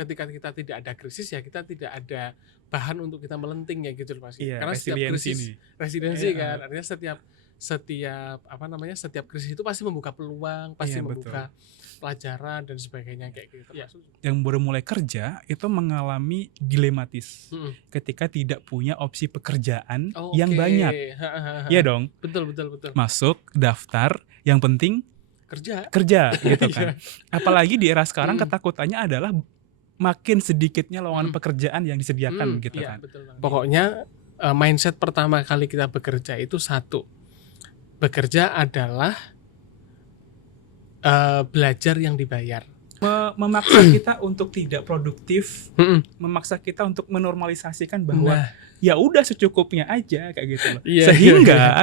ketika kita tidak ada krisis ya kita tidak ada bahan untuk kita melenting ya gitu loh Mas. Iya, Karena setiap resiliensi krisis nih. residensi Iya. kan artinya setiap krisis itu pasti membuka peluang, pasti Iya, membuka pelajaran dan sebagainya kayak gitu. Ya. Yang baru mulai kerja itu mengalami dilematis ketika tidak punya opsi pekerjaan yang banyak. Iya dong. Betul. Masuk, daftar, yang penting kerja gitu kan. Apalagi di era sekarang ketakutannya adalah makin sedikitnya lowongan pekerjaan yang disediakan gitu iya, kan. Betul. Pokoknya mindset pertama kali kita bekerja itu satu. Bekerja adalah belajar yang dibayar. Memaksa kita untuk tidak produktif, memaksa kita untuk menormalisasikan bahwa ya udah secukupnya aja kayak gitu loh.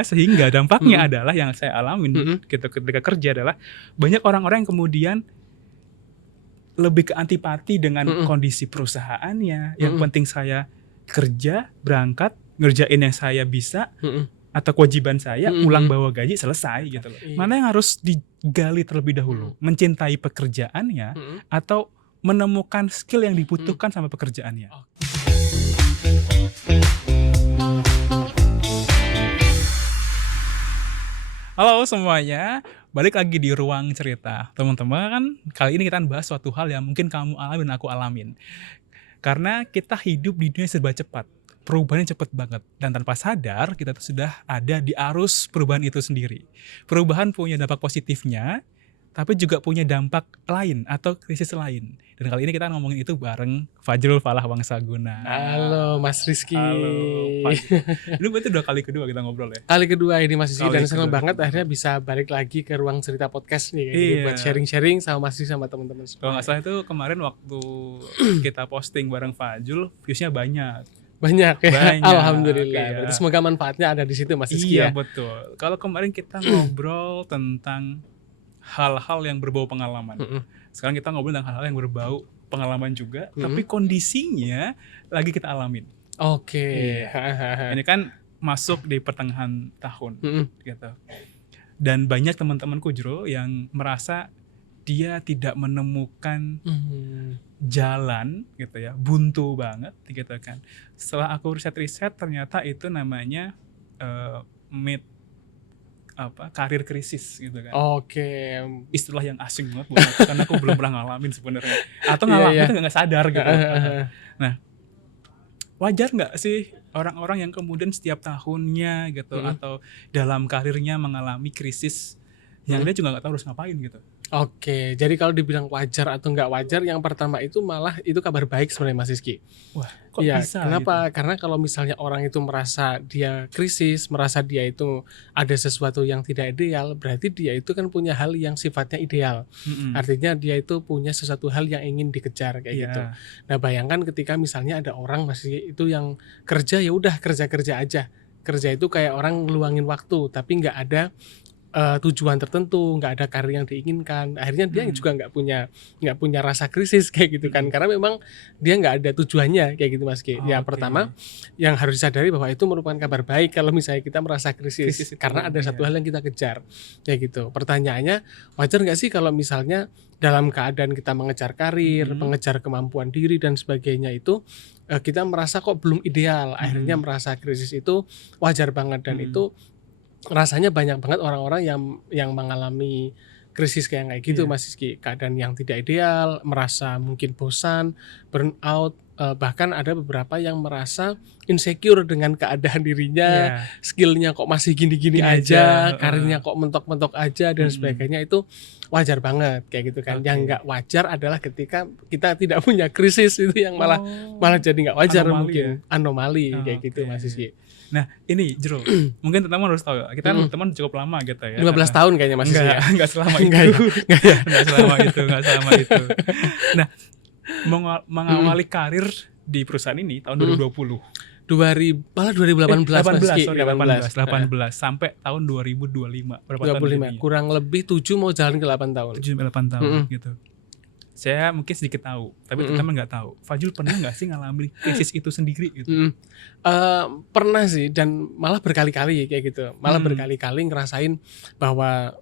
Sehingga dampaknya adalah yang saya alamin gitu ketika kerja adalah banyak orang-orang yang kemudian lebih ke antipati dengan kondisi perusahaannya. Yang penting saya kerja, berangkat, ngerjain yang saya bisa atau kewajiban saya, pulang bawa gaji selesai gitu loh. Mana yang harus digali terlebih dahulu? Mencintai pekerjaannya atau menemukan skill yang dibutuhkan sama pekerjaannya. Halo semuanya, balik lagi di Ruang Cerita. Teman-teman, kali ini kita akan bahas suatu hal yang mungkin kamu alamin dan aku alamin. Karena kita hidup di dunia serba cepat. Perubahannya cepat banget dan tanpa sadar kita tuh sudah ada di arus perubahan itu sendiri. Perubahan punya dampak positifnya, tapi juga punya dampak lain atau krisis lain. Dan kali ini kita ngomongin itu bareng Fajrul Falah Wangsaguna. Halo Mas Rizky. Halo Fajrul. Ini berarti udah kali kedua kita ngobrol ya? Kali kedua ini Mas Rizky dan senang banget akhirnya bisa balik lagi ke Ruang Cerita Podcast nih buat sharing-sharing sama Mas Rizky sama teman-teman semua. Kalau nggak salah itu kemarin waktu kita posting bareng Fajrul, viewsnya banyak ya. Alhamdulillah. Ya. Berarti semoga manfaatnya ada di situ Mas Rizky ya. Iya betul. Kalau kemarin kita ngobrol tentang hal-hal yang berbau pengalaman. Sekarang kita ngobrol tentang hal-hal yang berbau pengalaman juga, tapi kondisinya lagi kita alamin. Oke. Ini kan masuk di pertengahan tahun gitu. Dan banyak teman-temanku Jro yang merasa dia tidak menemukan jalan gitu ya, buntu banget gitu kan. Setelah aku riset ternyata itu namanya karir krisis gitu kan. Oke. Istilah yang asing banget buat aku, karena aku belum pernah ngalamin sebenarnya. Atau ngalamin itu nggak sadar gitu. Nah, wajar nggak sih orang-orang yang kemudian setiap tahunnya gitu atau dalam karirnya mengalami krisis yang dia juga nggak tahu harus ngapain gitu. Oke, jadi kalau dibilang wajar atau nggak wajar, yang pertama itu malah itu kabar baik sebenarnya Mas Rizky. Wah, kok ya, bisa? Kenapa? Gitu? Karena kalau misalnya orang itu merasa dia krisis, merasa dia itu ada sesuatu yang tidak ideal, berarti dia itu kan punya hal yang sifatnya ideal. Artinya dia itu punya sesuatu hal yang ingin dikejar kayak gitu. Nah, bayangkan ketika misalnya ada orang masih itu yang kerja ya udah kerja aja. Kerja itu kayak orang ngeluangin waktu, tapi nggak ada tujuan tertentu, nggak ada karir yang diinginkan, akhirnya dia juga nggak punya rasa krisis kayak gitu kan, karena memang dia nggak ada tujuannya kayak gitu Mas Ki. Pertama yang harus disadari bahwa itu merupakan kabar baik kalau misalnya kita merasa krisis karena ada satu hal yang kita kejar kayak gitu. Pertanyaannya, wajar nggak sih kalau misalnya dalam keadaan kita mengejar karir, mengejar kemampuan diri dan sebagainya itu kita merasa kok belum ideal, akhirnya merasa krisis, itu wajar banget dan itu rasanya banyak banget orang-orang yang mengalami krisis kayak gitu Mas Rizky. Keadaan yang tidak ideal, merasa mungkin bosan, burn out, bahkan ada beberapa yang merasa insecure dengan keadaan dirinya, skillnya kok masih gini-gini aja, karirnya kok mentok-mentok aja dan sebagainya. Itu wajar banget kayak gitu kan. Yang nggak wajar adalah ketika kita tidak punya krisis, itu yang malah jadi nggak wajar, mungkin anomali kayak gitu Mas Rizky. Nah ini Jro, mungkin teman-teman harus tahu ya, kita teman cukup lama gitu ya. 15 tahun kayaknya Mas Rizky. Enggak selama itu. Enggak selama itu. Nah, mengawali karir di perusahaan ini tahun 2020. Malah 2018 sampai tahun 2025. Berapa 25, tahun? Kurang lebih 7 mau jalan ke 8 tahun. 7-8 tahun gitu. Saya mungkin sedikit tahu, tapi teman-teman nggak tahu. Fajrul pernah nggak sih ngalamin krisis itu sendiri gitu? Pernah sih, dan malah berkali-kali kayak gitu. Malah berkali-kali ngerasain bahwa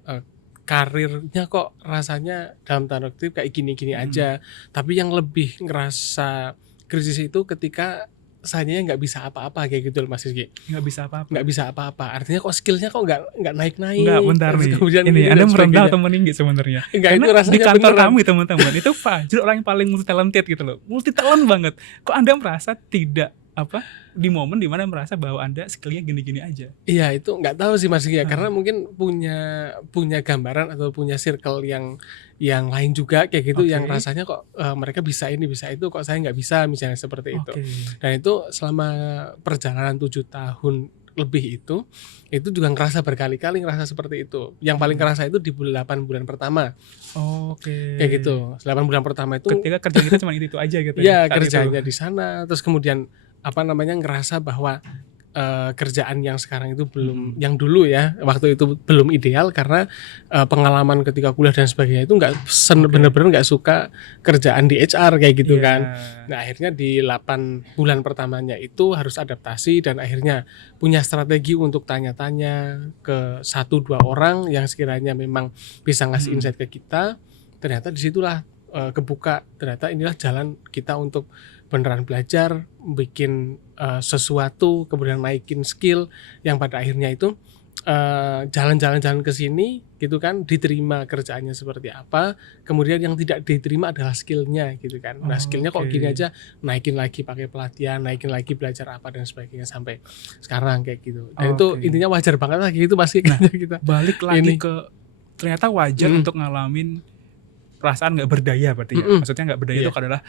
karirnya kok rasanya dalam tanda kutip kayak gini-gini aja. Tapi yang lebih ngerasa krisis itu ketika sayanya nggak bisa apa-apa kayak gitu loh Mas Rizky. Nggak bisa apa-apa. Nggak bisa apa-apa. Artinya kok skillnya kok nggak naik-naik. Enggak, bentar nih. Ini Anda merendah atau meninggi sebenarnya. Itu rasanya di kantor kami teman-teman itu Fajrul orang yang paling multi talented gitu loh. Multi talent banget. Kok Anda merasa tidak di momen dimana merasa bahwa Anda skillnya gini-gini aja? Iya, itu nggak tahu sih Mas Rizky ya, karena mungkin punya gambaran atau punya circle yang lain juga kayak gitu, yang rasanya kok mereka bisa ini bisa itu, kok saya nggak bisa, misalnya seperti itu. Dan itu selama perjalanan 7 tahun lebih itu juga ngerasa berkali-kali ngerasa seperti itu. Yang paling kerasa itu di 8 bulan pertama. Kayak gitu. 8 bulan pertama itu ketika kerja kita cuma itu aja gitu. Iya, kerjanya di sana, terus kemudian ngerasa bahwa kerjaan yang sekarang itu belum, yang dulu ya waktu itu belum ideal karena pengalaman ketika kuliah dan sebagainya itu bener-bener nggak suka kerjaan di HR kayak gitu kan. Nah akhirnya di 8 bulan pertamanya itu harus adaptasi dan akhirnya punya strategi untuk tanya-tanya ke 1-2 orang yang sekiranya memang bisa ngasih insight ke kita. Ternyata disitulah kebuka, ternyata inilah jalan kita untuk beneran belajar, bikin sesuatu, kemudian naikin skill yang pada akhirnya itu jalan-jalan ke sini gitu kan, diterima kerjaannya seperti apa, kemudian yang tidak diterima adalah skillnya gitu kan. Nah skillnya kok gini aja, naikin lagi pakai pelatihan, naikin lagi belajar apa dan sebagainya sampai sekarang kayak gitu. Dan itu intinya wajar banget lah gitu pasti. Nah, kita balik lagi ke ternyata wajar untuk ngalamin perasaan nggak berdaya berarti ya. Maksudnya nggak berdaya itu adalah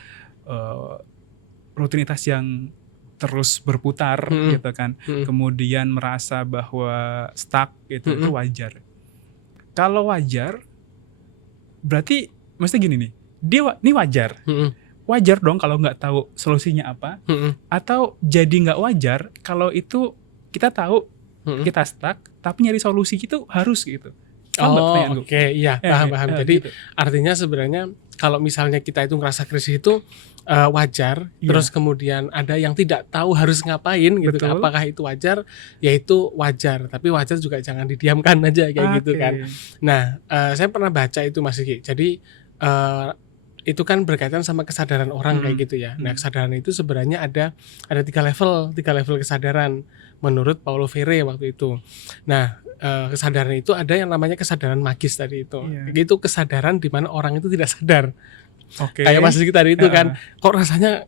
rutinitas yang terus berputar gitu kan. Kemudian merasa bahwa stuck itu wajar. Kalau wajar berarti maksudnya gini nih. Ini wajar. Wajar dong kalau nggak tahu solusinya apa. Atau jadi nggak wajar kalau itu kita tahu kita stuck tapi nyari solusi itu harus gitu. Iya, paham. Jadi gitu. Artinya sebenarnya kalau misalnya kita itu ngerasa krisis itu wajar, terus kemudian ada yang tidak tahu harus ngapain gitu. Apakah itu wajar? Ya itu wajar, tapi wajar juga jangan didiamkan aja kayak gitu kan. Nah, saya pernah baca itu Mas Iki. Jadi itu kan berkaitan sama kesadaran orang kayak gitu ya. Nah, kesadaran itu sebenarnya ada 3 level kesadaran menurut Paulo Freire waktu itu. Nah, kesadaran itu ada yang namanya kesadaran magis tadi itu. Itu kesadaran di mana orang itu tidak sadar. Kayak Mas Rizky tadi itu kan, kok rasanya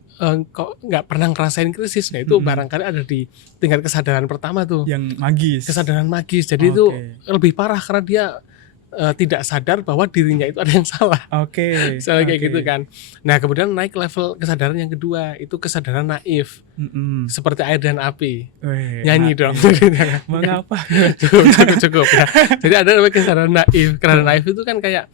kok nggak pernah ngerasain krisis. Nah itu barangkali ada di tingkat kesadaran pertama tuh. Yang magis. Kesadaran magis. Jadi itu lebih parah karena dia tidak sadar bahwa dirinya itu ada yang salah. Soalnya kayak gitu kan. Nah kemudian naik level kesadaran yang kedua, itu kesadaran naif. Seperti air dan api. Nyanyi dong. Mengapa? Cukup ya. Jadi ada kesadaran naif. Kesadaran naif itu kan kayak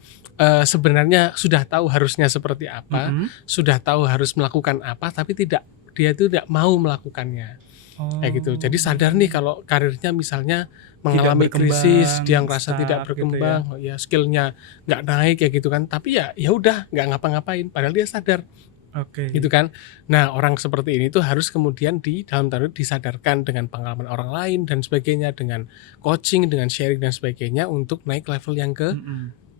sebenarnya sudah tahu harusnya seperti apa, sudah tahu harus melakukan apa, tapi dia itu tidak mau melakukannya. Kayak gitu. Jadi sadar nih kalau karirnya misalnya mengalami krisis, dia ngerasa tidak berkembang, gitu ya skillnya nggak naik kayak gitu kan. Tapi ya udah nggak ngapa-ngapain, padahal dia sadar. Gitu kan. Nah orang seperti ini tuh harus kemudian dalam tanda disadarkan dengan pengalaman orang lain dan sebagainya, dengan coaching, dengan sharing dan sebagainya untuk naik level yang ke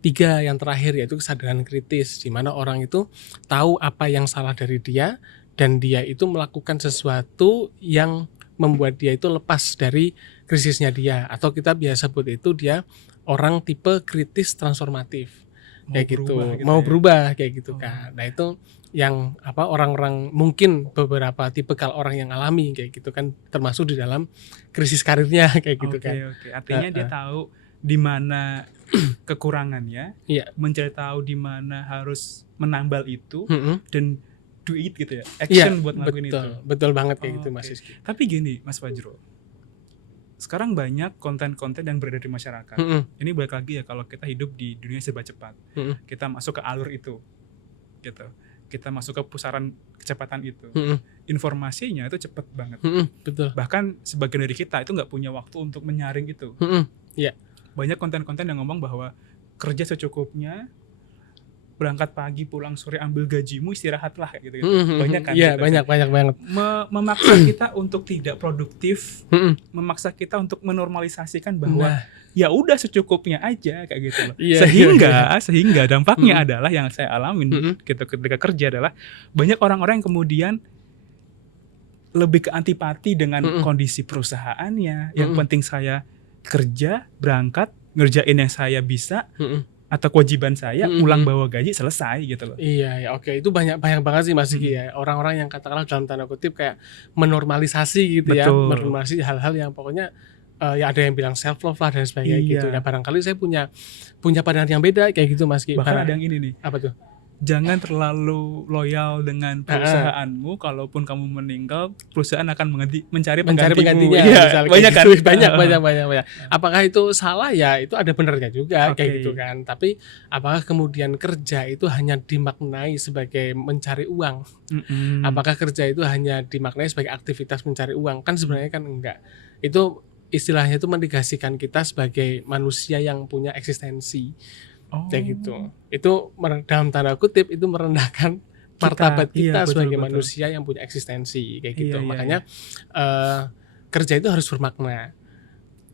3 yang terakhir, yaitu kesadaran kritis, di mana orang itu tahu apa yang salah dari dia dan dia itu melakukan sesuatu yang membuat dia itu lepas dari krisisnya dia, atau kita biasa sebut itu dia orang tipe kritis transformatif kayak gitu, mau berubah kayak gitu kan. Nah itu yang orang-orang mungkin beberapa tipikal orang yang alami kayak gitu kan, termasuk di dalam krisis karirnya kayak gitu kan. Artinya dia tahu di mana kekurangannya, mencari tahu di mana harus menambal itu dan do it gitu ya, action buat ngelakuin itu. Betul banget kayak gitu Mas Rizky. Tapi gini Mas Fajrul, sekarang banyak konten-konten yang beredar di masyarakat. Ini balik lagi ya, kalau kita hidup di dunia serba cepat, kita masuk ke alur itu, gitu. Kita masuk ke pusaran kecepatan itu, informasinya itu cepat banget. Betul. Bahkan sebagian dari kita itu nggak punya waktu untuk menyaring itu. Banyak konten-konten yang ngomong bahwa kerja secukupnya, berangkat pagi pulang sore ambil gajimu istirahatlah kayak gitu, banyak kan Iya, gitu banyak kan. banget. Memaksa kita untuk tidak produktif, memaksa kita untuk menormalisasikan bahwa ya udah secukupnya aja kayak gitu loh. Sehingga dampaknya adalah yang saya alamin gitu ketika kerja adalah banyak orang-orang yang kemudian lebih ke antipati dengan kondisi perusahaannya. Yang penting saya kerja, berangkat, ngerjain yang saya bisa atau kewajiban saya, pulang bawa gaji, selesai gitu loh. Iya, ya oke. Itu banyak banget sih Mas Diki ya. Orang-orang yang katakanlah dalam tanda kutip kayak menormalisasi gitu ya. Betul. Menormalisasi hal-hal yang pokoknya ya ada yang bilang self love lah dan sebagainya gitu. Nah, barangkali saya punya pandangan yang beda kayak gitu Mas Diki. Bahkan ada yang ini nih. Apa tuh? Jangan terlalu loyal dengan perusahaanmu. Kalaupun kamu meninggal, perusahaan akan mencari penggantinya. Ya, banyak kan? Gitu. Banyak. Apakah itu salah? Ya itu ada benernya juga kayak gitu kan. Tapi apakah kemudian kerja itu hanya dimaknai sebagai mencari uang? Apakah kerja itu hanya dimaknai sebagai aktivitas mencari uang? Kan sebenarnya kan enggak. Itu istilahnya itu menegasikan kita sebagai manusia yang punya eksistensi. Kayak gitu. Itu dalam tanda kutip itu merendahkan martabat kita sebagai manusia yang punya eksistensi kayak gitu. Makanya kerja itu harus bermakna.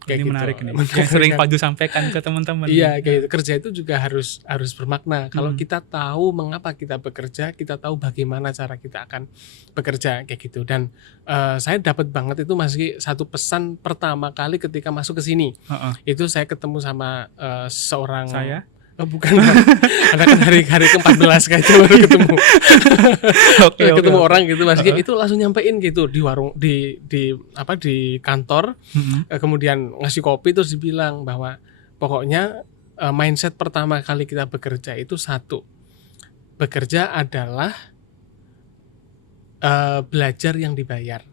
Kayak ini gitu. Menarik nih. Yang sering Pak Jo sampaikan ke teman-teman. Iya, kayak gitu. Kerja itu juga harus bermakna. Kalau kita tahu mengapa kita bekerja, kita tahu bagaimana cara kita akan bekerja kayak gitu. Dan saya dapat banget itu masih satu pesan pertama kali ketika masuk ke sini. Itu saya ketemu sama seorang bukan ada kan hari ke-14 kayak itu baru ketemu. Ketemu orang gitu Mas itu langsung nyampein gitu di warung di kantor, kemudian ngasih kopi terus dibilang bahwa pokoknya mindset pertama kali kita bekerja itu satu, bekerja adalah belajar yang dibayar.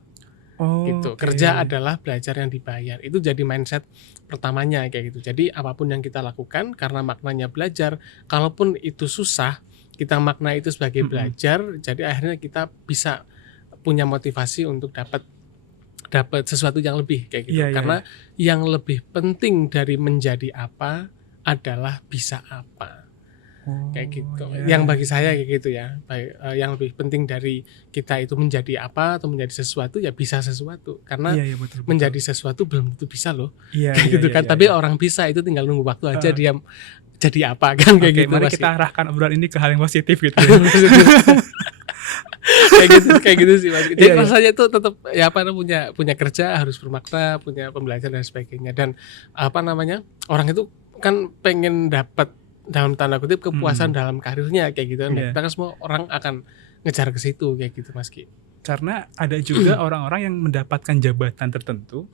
Gitu. Kerja adalah belajar yang dibayar. Itu jadi mindset pertamanya kayak gitu. Jadi apapun yang kita lakukan karena maknanya belajar, kalaupun itu susah, kita makna itu sebagai belajar, jadi akhirnya kita bisa punya motivasi untuk dapat sesuatu yang lebih kayak gitu. Karena yang lebih penting dari menjadi apa adalah bisa apa. Kayak gitu. Yang bagi saya kayak gitu ya. Yang lebih penting dari kita itu menjadi apa atau menjadi sesuatu ya bisa sesuatu. Karena betul. Menjadi sesuatu belum tentu bisa loh. Kayak gitu kan. Tapi orang bisa itu tinggal nunggu waktu aja dia jadi apa kan kayak gitu. Mari kita arahkan obrolan ini ke hal yang positif gitu. kayak gitu sih Mas. Jadi rasanya itu tetap ya punya kerja harus bermakna, punya pembelajaran dan sebagainya. Dan orang itu kan pengen dapat dalam tanda kutip kepuasan dalam karirnya kayak gitu. Kita kan semua orang akan ngejar ke situ kayak gitu Mas Ki. Karena ada juga orang-orang yang mendapatkan jabatan tertentu,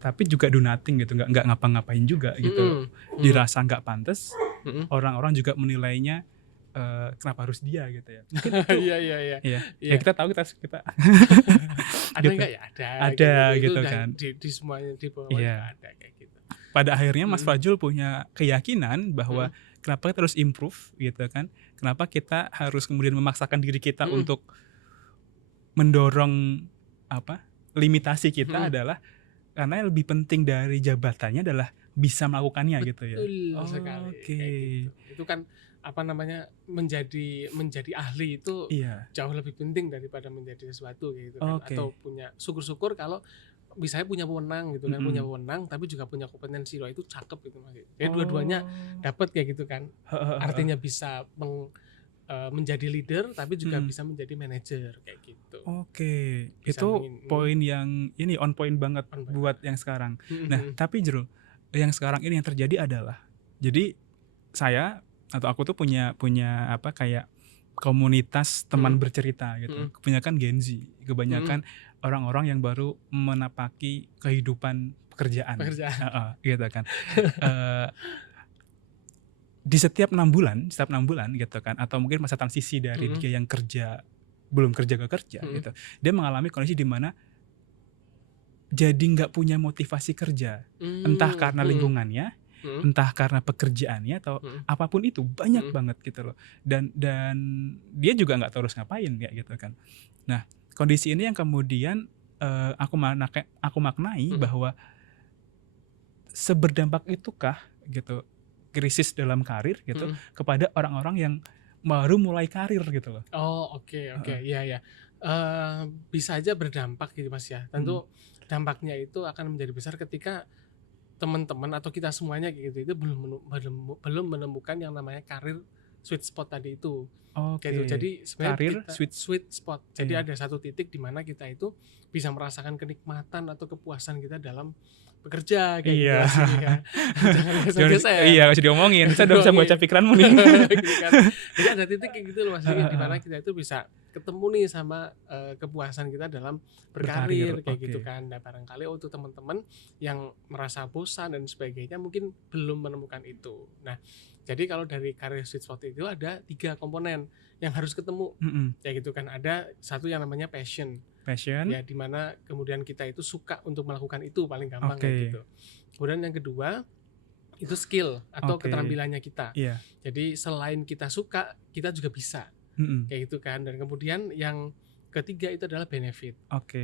tapi juga do nothing gitu, nggak ngapa-ngapain juga gitu, dirasa nggak pantas. Orang-orang juga menilainya kenapa harus dia gitu ya. Mungkin itu, iya. Ya kita tahu kita ada gitu. Nggak ya ada gitu kan. Di semuanya di bawah ada kayak gitu. Pada akhirnya Mas Fajrul punya keyakinan bahwa kenapa kita harus improve gitu kan? Kenapa kita harus kemudian memaksakan diri kita untuk mendorong limitasi kita adalah karena yang lebih penting dari jabatannya adalah bisa melakukannya. Betul, gitu ya. Sekali. Gitu. Itu kan menjadi ahli itu jauh lebih penting daripada menjadi sesuatu gitu kan. Atau punya syukur-syukur kalau misalnya punya wewenang gitu kan, punya wewenang tapi juga punya kompetensi, loh itu cakep gitu Mas. Jadi dua-duanya dapat kayak gitu kan. Artinya bisa menjadi leader tapi juga bisa menjadi manajer kayak gitu. Itu poin yang ini on point banget buat yang sekarang. Nah, tapi Jrul, yang sekarang ini yang terjadi adalah jadi saya atau aku tuh punya kayak komunitas teman bercerita gitu. Kebanyakan Gen Z, kebanyakan orang-orang yang baru menapaki kehidupan pekerjaan. Gitu kan. Di setiap 6 bulan gitu kan, atau mungkin masa transisi dari dia yang belum kerja ke kerja gitu, dia mengalami kondisi di mana jadi nggak punya motivasi kerja, entah karena lingkungannya, entah karena pekerjaannya atau apapun itu, banyak banget gitu loh, dan dia juga nggak tahu harus ngapain kayak gitu kan. Nah, kondisi ini yang kemudian aku maknai bahwa seberdampak itukah gitu krisis dalam karir gitu kepada orang-orang yang baru mulai karir gitu loh. Oh, oke, iya. Bisa aja berdampak gitu Mas ya. Tentu dampaknya itu akan menjadi besar ketika teman-teman atau kita semuanya kayak gitu itu belum menemukan yang namanya karir sweet spot tadi itu. Oke. Gitu. Jadi sebenarnya Karir kita sweet spot. Jadi Iya. ada satu titik di mana kita itu bisa merasakan kenikmatan atau kepuasan kita dalam bekerja kayak gitu Iya. aslinya. Jangan geser-geser. Iya, harus diomongin. Saya udah bisa baca pikiranmu nih. Gitu kan. Jadi ada titik kayak gitu loh Mas, di mana kita itu bisa ketemu nih sama kepuasan kita dalam berkarir kayak gitu kan. Nah, barangkali untuk teman-teman yang merasa bosan dan sebagainya mungkin belum menemukan itu. Nah, jadi kalau dari karir sweet spot itu ada 3 komponen yang harus ketemu. Kayak gitu kan. Ada satu yang namanya passion. Ya, dimana kemudian kita itu suka untuk melakukan itu paling gampang kayak gitu. Kemudian yang kedua itu skill atau keterampilannya kita. Jadi selain kita suka, kita juga bisa kayak gitu kan. Dan kemudian yang ketiga itu adalah benefit.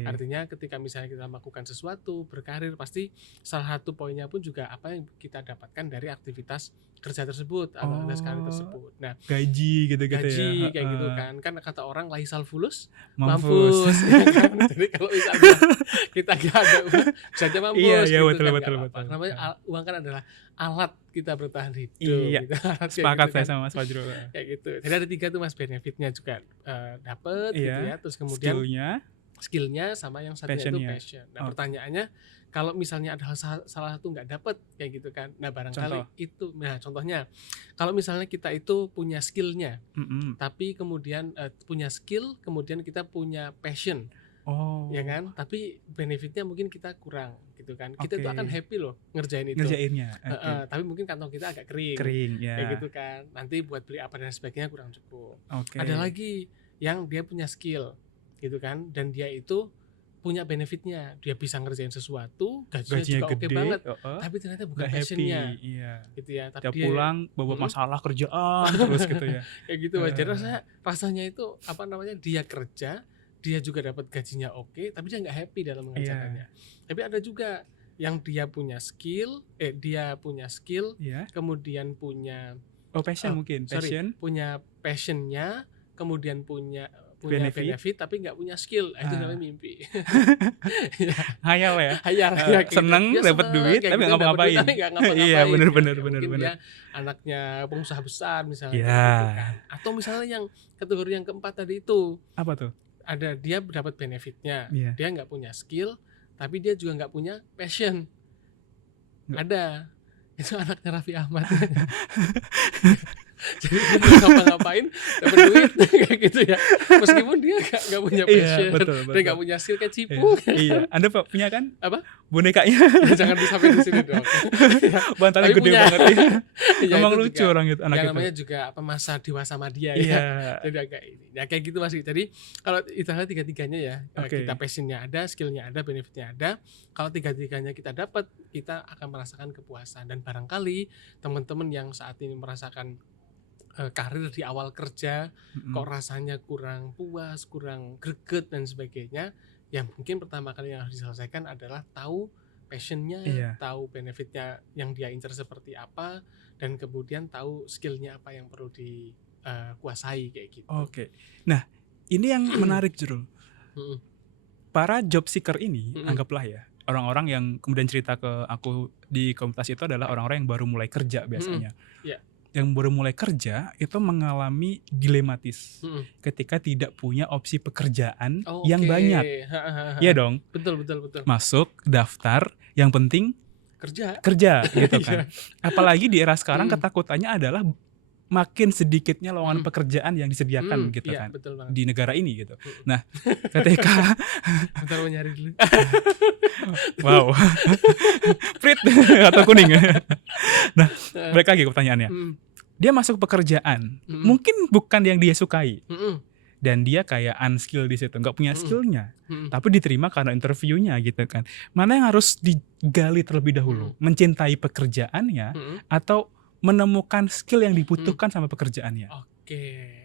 Artinya ketika misalnya kita melakukan sesuatu, berkarir, pasti salah satu poinnya pun juga apa yang kita dapatkan dari aktivitas kerja tersebut atau aktivitas karir tersebut. Nah, gaji gitu-gitu gaji ya. kayak gitu kan. Kan kata orang laisal fulus mampus. Ya kan? Jadi kalau misalnya kita gak ada uang, bisa aja mampus. Iya, gitu betul, kan, betul. Namanya uang kan adalah alat kita bertahan hidup. Iya. Gitu. Sepakat gitu saya kan. sama Mas Fajrul. Kayak gitu. Jadi ada 3 tuh Mas, benefitnya juga dapat gitu ya. Terus kemudian skillnya sama yang satunya itu passion. Nah, pertanyaannya kalau misalnya ada salah satu nggak dapat kayak gitu kan. Nah, barangkali itu. Nah, contohnya kalau misalnya kita itu punya skillnya, tapi kemudian punya skill, kemudian kita punya passion. Ya kan, tapi benefitnya mungkin kita kurang gitu kan. Kita tuh akan happy loh ngerjainnya. Tapi mungkin kantong kita agak kering ya. Kayak gitu kan. Nanti buat beli apa dan sebagainya kurang cukup. Ada lagi yang dia punya skill gitu kan, dan dia itu punya benefitnya, dia bisa ngerjain sesuatu, gajinya juga oke banget, tapi ternyata bukan passionnya, gitu ya. Tapi dia pulang bawa masalah kerjaan terus gitu ya. Kayak gitu. Jadi rasanya itu apa namanya, dia kerja, dia juga dapat gajinya oke, tapi dia nggak happy dalam mengerjakannya. Tapi ada juga yang dia punya skill, kemudian punya punya passionnya, kemudian punya benefit tapi nggak punya skill. Itu namanya mimpi. Hayal ya. Seneng dapat duit tapi nggak ngapa-ngapain. Iya, benar. Dia anaknya pengusaha besar misalnya gitu kan. Atau misalnya yang kategori yang keempat tadi itu. Apa tuh? Ada dia dapat benefitnya, dia nggak punya skill, tapi dia juga nggak punya passion. Ada, itu anaknya Raffi Ahmad. Jadi dia bisa ngapa-ngapain dapat duit kayak gitu ya, meskipun dia nggak punya passion, dia nggak punya skill kayak Cipung. Anda punya kan apa bonekanya? Jangan disampai di sini dong. Bantalnya gede banget ya. Emang lucu juga, orang itu, anak itu. Namanya juga apa, masa dewasa media ya. Jadi agak ini ya kayak gitu Mas. Jadi kalau istilahnya tiga-tiganya ya, kita passionnya ada, skillnya ada, benefitnya ada. Kalau tiga-tiganya kita dapat, kita akan merasakan kepuasan. Dan barangkali teman-teman yang saat ini merasakan karir di awal kerja kok rasanya kurang puas, kurang greget dan sebagainya, ya mungkin pertama kali yang harus diselesaikan adalah tahu passionnya, tahu benefitnya yang dia incar seperti apa, dan kemudian tahu skillnya apa yang perlu dikuasai kayak gitu. Nah ini yang menarik Jurul. Para job seeker ini anggaplah ya, orang-orang yang kemudian cerita ke aku di komunitas itu adalah orang-orang yang baru mulai kerja biasanya. Yang baru mulai kerja itu mengalami dilematis ketika tidak punya opsi pekerjaan yang banyak. Iya dong. Betul. Masuk, daftar, yang penting kerja gitu kan. Apalagi di era sekarang ketakutannya adalah makin sedikitnya lowongan pekerjaan yang disediakan gitu kan. Di negara ini gitu. Nah, ketika bentar mau nyari dulu. Wow. Prit atau kuning. Nah, balik lagi ke pertanyaannya. Dia masuk pekerjaan, mungkin bukan yang dia sukai. Dan dia kayak unskilled di situ, nggak punya skillnya. Tapi diterima karena interviewnya gitu kan. Mana yang harus digali terlebih dahulu? Mencintai pekerjaannya atau menemukan skill yang dibutuhkan sama pekerjaannya?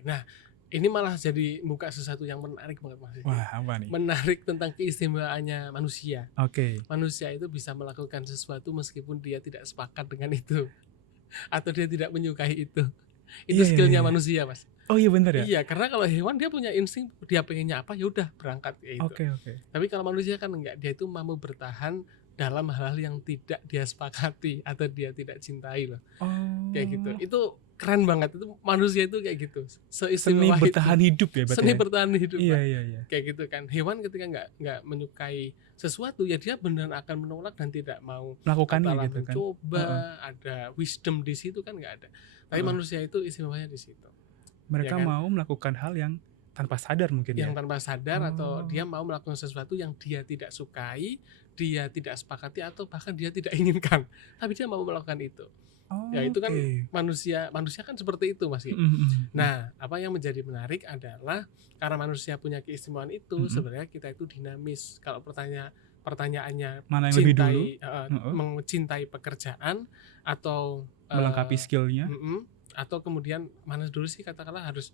Nah, ini malah jadi buka sesuatu yang menarik banget Mas. Wah, apa nih? Menarik tentang keistimewaannya manusia. Manusia itu bisa melakukan sesuatu meskipun dia tidak sepakat dengan itu, atau dia tidak menyukai itu. Itu skillnya manusia Mas. Oh iya benar ya. Iya, karena kalau hewan dia punya insting, dia pengennya apa ya udah berangkat kayak itu. Oke. Tapi kalau manusia kan enggak, dia itu mampu bertahan dalam hal-hal yang tidak dia sepakati atau dia tidak cintai loh. Kayak gitu. Itu keren banget, itu manusia itu kayak gitu. Seni bertahan hidup ya berarti. Seni bertahan hidup. Iya. Kayak gitu kan. Hewan ketika enggak menyukai sesuatu ya dia benar akan menolak dan tidak mau melakukannya gitu kan. Coba ada wisdom di situ kan enggak ada. Tapi manusia itu istimewanya di situ. Mereka ya kan? Mau melakukan hal yang tanpa sadar mungkin yang tanpa sadar atau dia mau melakukan sesuatu yang dia tidak sukai, dia tidak sepakati atau bahkan dia tidak inginkan, tapi dia mau melakukan itu. Ya itu kan manusia kan seperti itu Mas. Nah, apa yang menjadi menarik adalah karena manusia punya keistimewaan itu, sebenarnya kita itu dinamis. Kalau pertanyaannya mana yang lebih dulu? Mencintai pekerjaan atau melengkapi skillnya, atau kemudian mana dulu sih katakanlah harus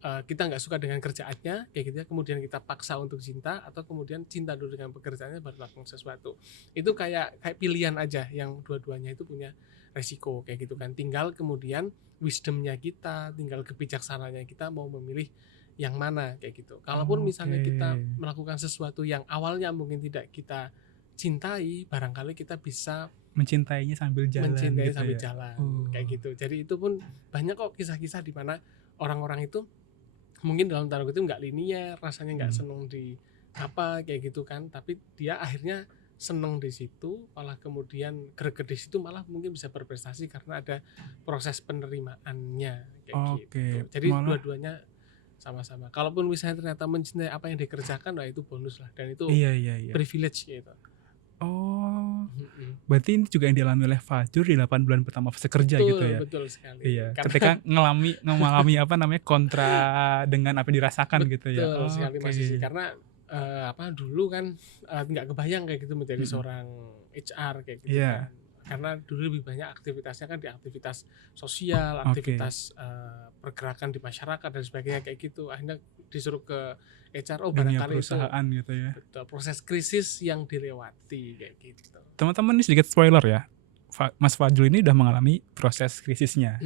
kita nggak suka dengan kerjaannya kayak gitu ya, kemudian kita paksa untuk cinta, atau kemudian cinta dulu dengan pekerjaannya baru melakukan sesuatu. Itu kayak pilihan aja yang dua-duanya itu punya resiko kayak gitu kan. Tinggal kemudian wisdomnya kita, tinggal kebijaksanaannya kita mau memilih yang mana kayak gitu. Kalaupun misalnya kita melakukan sesuatu yang awalnya mungkin tidak kita cintai, barangkali kita bisa mencintainya sambil jalan gitu sambil ya? Jalan kayak gitu. Jadi itu pun banyak kok kisah-kisah di mana orang-orang itu mungkin dalam tanda kutip nggak linear, rasanya nggak seneng di apa kayak gitu kan, tapi dia akhirnya seneng di situ, malah kemudian greget di situ, malah mungkin bisa berprestasi karena ada proses penerimaannya kayak gitu. Jadi dua-duanya sama-sama. Kalaupun misalnya ternyata mencintai apa yang dikerjakan, nah itu bonus lah, dan itu privilege gitu. Berarti ini juga yang dialami oleh Fajrul di 8 bulan pertama fase kerja gitu ya. Betul sekali. Iya. Ketika mengalami apa namanya kontra dengan apa yang dirasakan gitu ya. Betul sekali Mas Sisi. Karena dulu kan nggak kebayang kayak gitu menjadi seorang HR kayak gitu kan. Karena dulu lebih banyak aktivitasnya kan di aktivitas sosial, aktivitas pergerakan di masyarakat dan sebagainya kayak gitu. Akhirnya disuruh ke HR, barangkali perusahaan itu, gitu ya. Betul, proses krisis yang dilewati kayak gitu. Teman-teman, ini sedikit spoiler ya. Mas Fajrul ini udah mengalami proses krisisnya.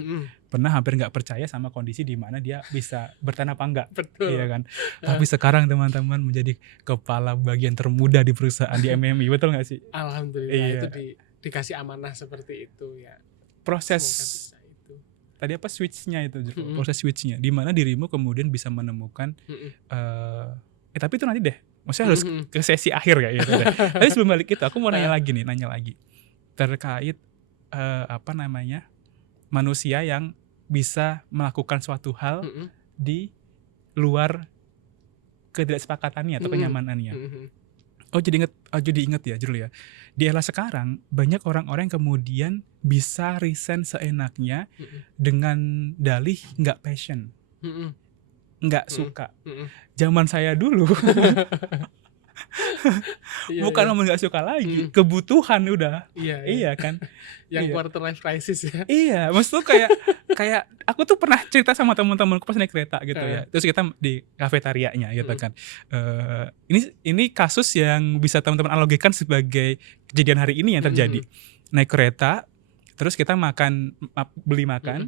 Pernah hampir nggak percaya sama kondisi di mana dia bisa bertahan apa enggak. Betul. Iya kan. Tapi sekarang teman-teman menjadi kepala bagian termuda di perusahaan di MMI, betul nggak sih? Alhamdulillah itu dikasih amanah seperti itu ya. Proses tadi apa switch-nya itu, proses switch-nya di mana dirimu kemudian bisa menemukan tapi itu nanti deh. Maksudnya harus ke sesi akhir kayak gitu deh. Tapi sebelum balik itu aku mau nanya lagi terkait manusia yang bisa melakukan suatu hal di luar ketidaksepakatannya atau kenyamanannya. Jadi inget ya Jrul ya. Di era sekarang banyak orang-orang yang kemudian bisa resign seenaknya dengan dalih nggak passion, nggak suka. Zaman saya dulu bukan ngomong nggak suka lagi, kebutuhan udah. Iya kan. Yang quarter life crisis ya. Iya, maksud tuh kayak aku tuh pernah cerita sama teman-temanku pas naik kereta gitu ya. Terus kita di kafetarianya gitu kan. Ini kasus yang bisa teman-teman analogikan sebagai kejadian hari ini yang terjadi. Naik kereta, terus kita beli makan,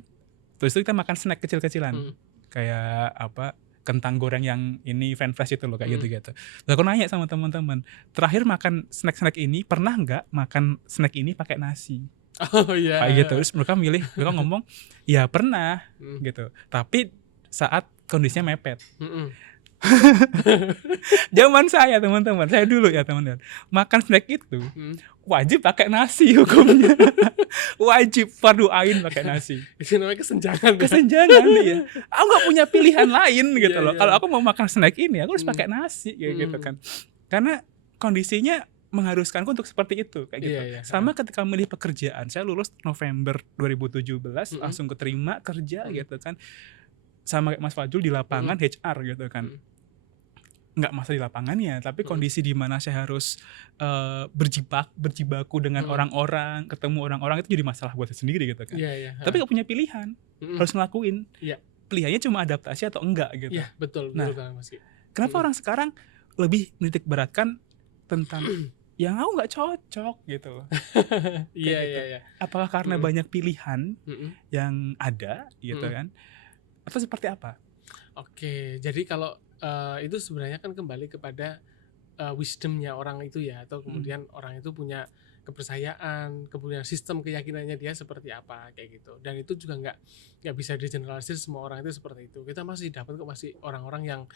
terus itu kita makan snack kecil-kecilan. Kayak kentang goreng yang ini fan fresh itu loh kayak gitu-gitu. Lalu aku nanya sama teman-teman, terakhir makan snack ini pernah nggak makan snack ini pakai nasi? Kayak gitu. Terus mereka ngomong, ya pernah gitu. Tapi saat kondisinya mepet. Zaman saya teman-teman, saya dulu ya teman-teman, makan snack itu wajib pakai nasi hukumnya. Wajib fardu ain pakai nasi. Itu namanya kesenjangan. Ya. Aku nggak punya pilihan lain gitu loh. Kalau aku mau makan snack ini, aku harus pakai nasi kayak gitu kan. Karena kondisinya mengharuskanku untuk seperti itu kayak gitu. Sama ketika memilih pekerjaan, saya lulus November 2017 langsung keterima kerja gitu kan. Sama kayak Mas Fajrul di lapangan HR gitu kan. Nggak masalah di lapangannya, tapi kondisi di mana saya harus berjibaku dengan orang-orang, ketemu orang-orang, itu jadi masalah buat saya sendiri gitu kan. Tapi nggak punya pilihan, harus ngelakuin. Pilihannya cuma adaptasi atau enggak gitu. Iya, betul. Nah, kenapa orang sekarang lebih menitik beratkan tentang yang aku nggak cocok gitu. Iya. Apakah karena banyak pilihan yang ada gitu kan? Atau seperti apa? Oke, jadi kalau itu sebenarnya kan kembali kepada wisdomnya orang itu ya, atau kemudian orang itu punya kepercayaan, kemudian sistem keyakinannya dia seperti apa kayak gitu. Dan itu juga nggak bisa digeneralisir semua orang itu seperti itu. Kita masih dapat kok masih orang-orang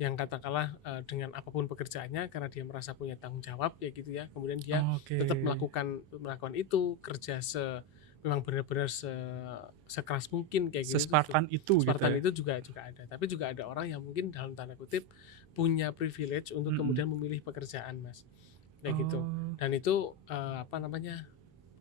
yang katakanlah dengan apapun pekerjaannya karena dia merasa punya tanggung jawab ya gitu ya. Kemudian dia tetap melakukan itu, kerja memang benar-benar sekeras mungkin kayak gitu. Spartan itu Spartan gitu itu juga ada. Tapi juga ada orang yang mungkin dalam tanda kutip punya privilege untuk kemudian memilih pekerjaan, Mas. Kayak gitu. Dan itu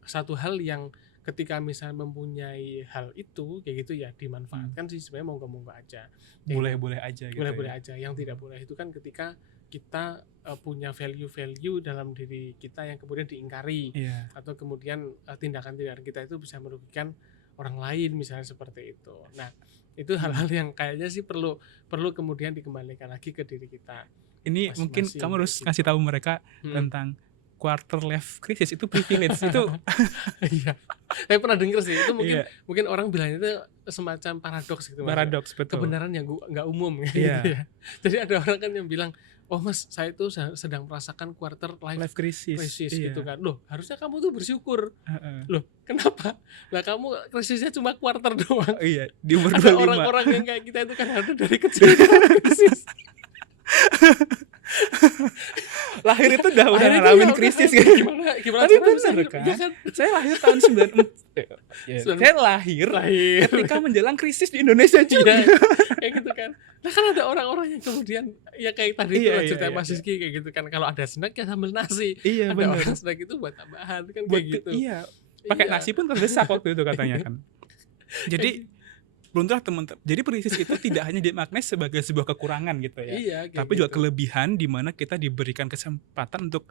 satu hal yang ketika misalnya mempunyai hal itu kayak gitu ya dimanfaatkan sih sebenarnya monggo-monggo aja. Boleh-boleh aja gitu. Boleh-boleh aja. Yang tidak boleh itu kan ketika kita punya value-value dalam diri kita yang kemudian diingkari, atau kemudian tindakan-tindakan kita itu bisa merugikan orang lain misalnya seperti itu. Nah, itu hal-hal yang kayaknya sih perlu kemudian dikembalikan lagi ke diri kita. Ini mungkin kamu harus ngasih tahu mereka tentang quarter life crisis, itu privilege itu. Iya. Saya pernah dengar sih itu mungkin orang bilangnya itu semacam paradoks gitu. Paradoks, betul. Kebenaran yang nggak umum gitu ya. Jadi ada orang kan yang bilang, "Oh Mas, saya itu sedang merasakan quarter life crisis gitu kan." Loh, harusnya kamu tuh bersyukur. Loh, kenapa? Lah kamu krisisnya cuma quarter doang. Iya, di umur 25. Ada orang-orang yang kayak kita itu kan harus dari kecil krisis. Lahir itu udah ngalamin krisis kan. Gimana tapi benar kan? Ya kan? Saya lahir tahun 94. Saya lahir ketika menjelang krisis di Indonesia juga. Kayak gitu kan. Nah kan ada orang-orang yang kemudian ya kayak tadi itu cerita Mas Rizky kayak gitu kan. Kalau ada snack ya sambil nasi. Ada orang snack itu buat tambahan kan kayak gitu. Iya. Pakai nasi pun terdesak waktu itu katanya kan. Jadi beruntunglah teman-teman. Jadi krisis itu tidak hanya dimaknai sebagai sebuah kekurangan gitu ya. Iya, tapi juga kelebihan di mana kita diberikan kesempatan untuk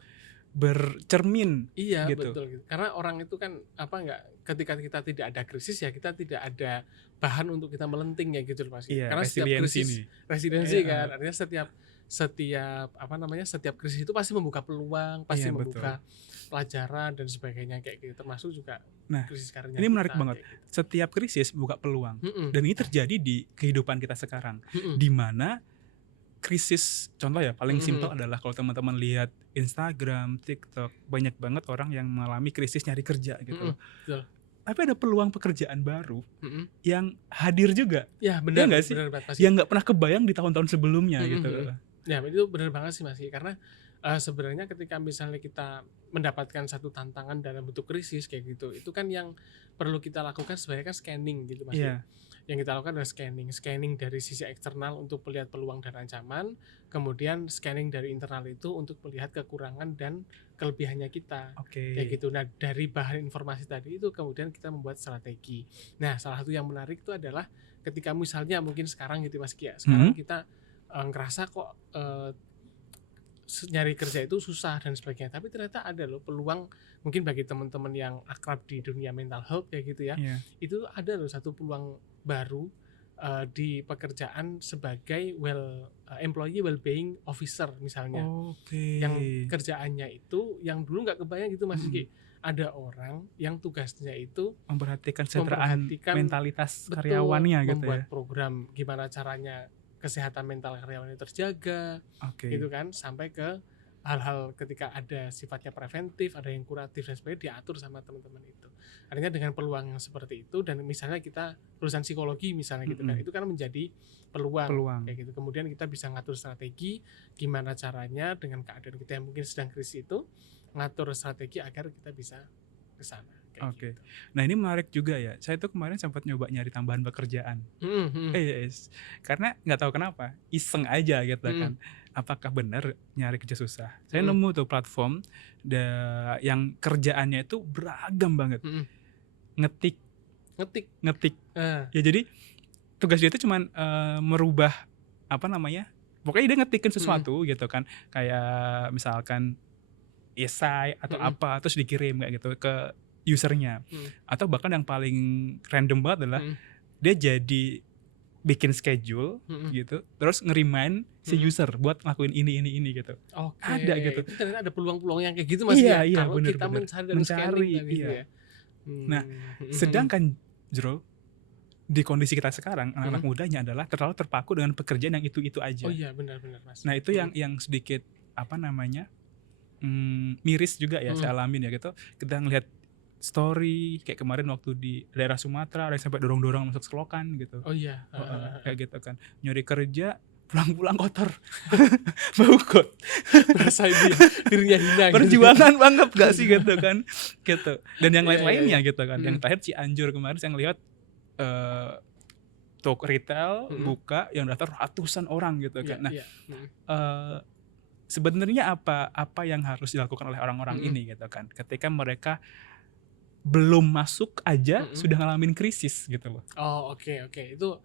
bercermin. Iya, gitu. Betul gitu. Karena orang itu kan ketika kita tidak ada krisis ya kita tidak ada bahan untuk kita melenting ya gitu Mas. Iya, karena setiap krisis resiliensi kan. Artinya setiap krisis itu pasti membuka peluang, pasti membuka pelajaran dan sebagainya kayak gitu, termasuk juga krisis karirnya. Ini menarik banget. Gitu. Setiap krisis buka peluang. Dan ini terjadi di kehidupan kita sekarang. Di mana krisis, contoh ya paling simpel adalah kalau teman-teman lihat Instagram, TikTok, banyak banget orang yang mengalami krisis nyari kerja gitu. Betul. Tapi ada peluang pekerjaan baru yang hadir juga. Ya benar, ya gak sih? Yang nggak pernah kebayang di tahun-tahun sebelumnya gitu. Ya itu benar banget sih Mas, karena sebenarnya ketika misalnya kita mendapatkan satu tantangan dalam bentuk krisis kayak gitu, itu kan yang perlu kita lakukan sebenarnya kan scanning gitu Mas. Yang kita lakukan adalah scanning dari sisi eksternal untuk melihat peluang dan ancaman, kemudian scanning dari internal itu untuk melihat kekurangan dan kelebihannya kita. Kayak gitu. Nah, dari bahan informasi tadi itu kemudian kita membuat strategi. Nah, salah satu yang menarik itu adalah ketika misalnya mungkin sekarang gitu Mas Kia, sekarang kita ngerasa kok nyari kerja itu susah dan sebagainya, tapi ternyata ada loh peluang mungkin bagi teman-teman yang akrab di dunia mental health kayak gitu ya. Itu ada loh satu peluang baru di pekerjaan sebagai employee well-being officer misalnya. Yang kerjaannya itu yang dulu nggak kebayang gitu Mas Rizky. Ada orang yang tugasnya itu memperhatikan mentalitas karyawannya gitu ya. Membuat program gimana caranya kesehatan mental karyawan itu terjaga, gitu kan, sampai ke hal-hal ketika ada sifatnya preventif, ada yang kuratif dan sebagainya diatur sama teman-teman itu. Artinya dengan peluang yang seperti itu, dan misalnya kita lulusan psikologi misalnya gitu kan, itu kan menjadi peluang kayak gitu. Kemudian kita bisa ngatur strategi gimana caranya dengan keadaan kita yang mungkin sedang krisis itu, ngatur strategi agar kita bisa ke sana. Gitu. Nah ini menarik juga ya. Saya tuh kemarin sempat nyoba nyari tambahan pekerjaan. Karena nggak tahu kenapa, iseng aja gitu kan. Apakah benar nyari kerja susah? Saya nemu tuh platform yang kerjaannya itu beragam banget. Ngetik. Ya jadi tugas dia itu cuman merubah pokoknya dia ngetikin sesuatu gitu kan. Kayak misalkan esai atau apa, terus dikirim kayak gitu ke usernya. Atau bahkan yang paling random banget adalah dia jadi bikin schedule gitu, terus nge-remind si user buat ngelakuin ini gitu. Ada gitu. Itu ternyata ada peluang-peluang yang kayak gitu Mas ya. Kalau bener, kita mencari gitu ya. Nah, sedangkan Jero di kondisi kita sekarang anak-anak mudanya adalah terlalu terpaku dengan pekerjaan yang itu aja. Oh iya, benar-benar Mas. Nah itu yang sedikit miris juga ya saya alamin ya gitu. Kita ngelihat story kayak kemarin waktu di daerah Sumatera ada yang sampai dorong-dorong masuk selokan gitu. Oh iya. Kayak gitu kan. Nyuri kerja pulang-pulang kotor. Bau kot. Merasa dirinya hina gitu. Perjuangan banget gak sih gitu kan. Gitu. Dan yang lain-lainnya gitu kan. Yang terakhir Cianjur kemarin saya ngelihat toko retail buka yang datang ratusan orang gitu kan. Nah, sebenarnya apa yang harus dilakukan oleh orang-orang ini gitu kan. Ketika mereka belum masuk aja sudah ngalamin krisis gitu loh. Oh, oke. Itu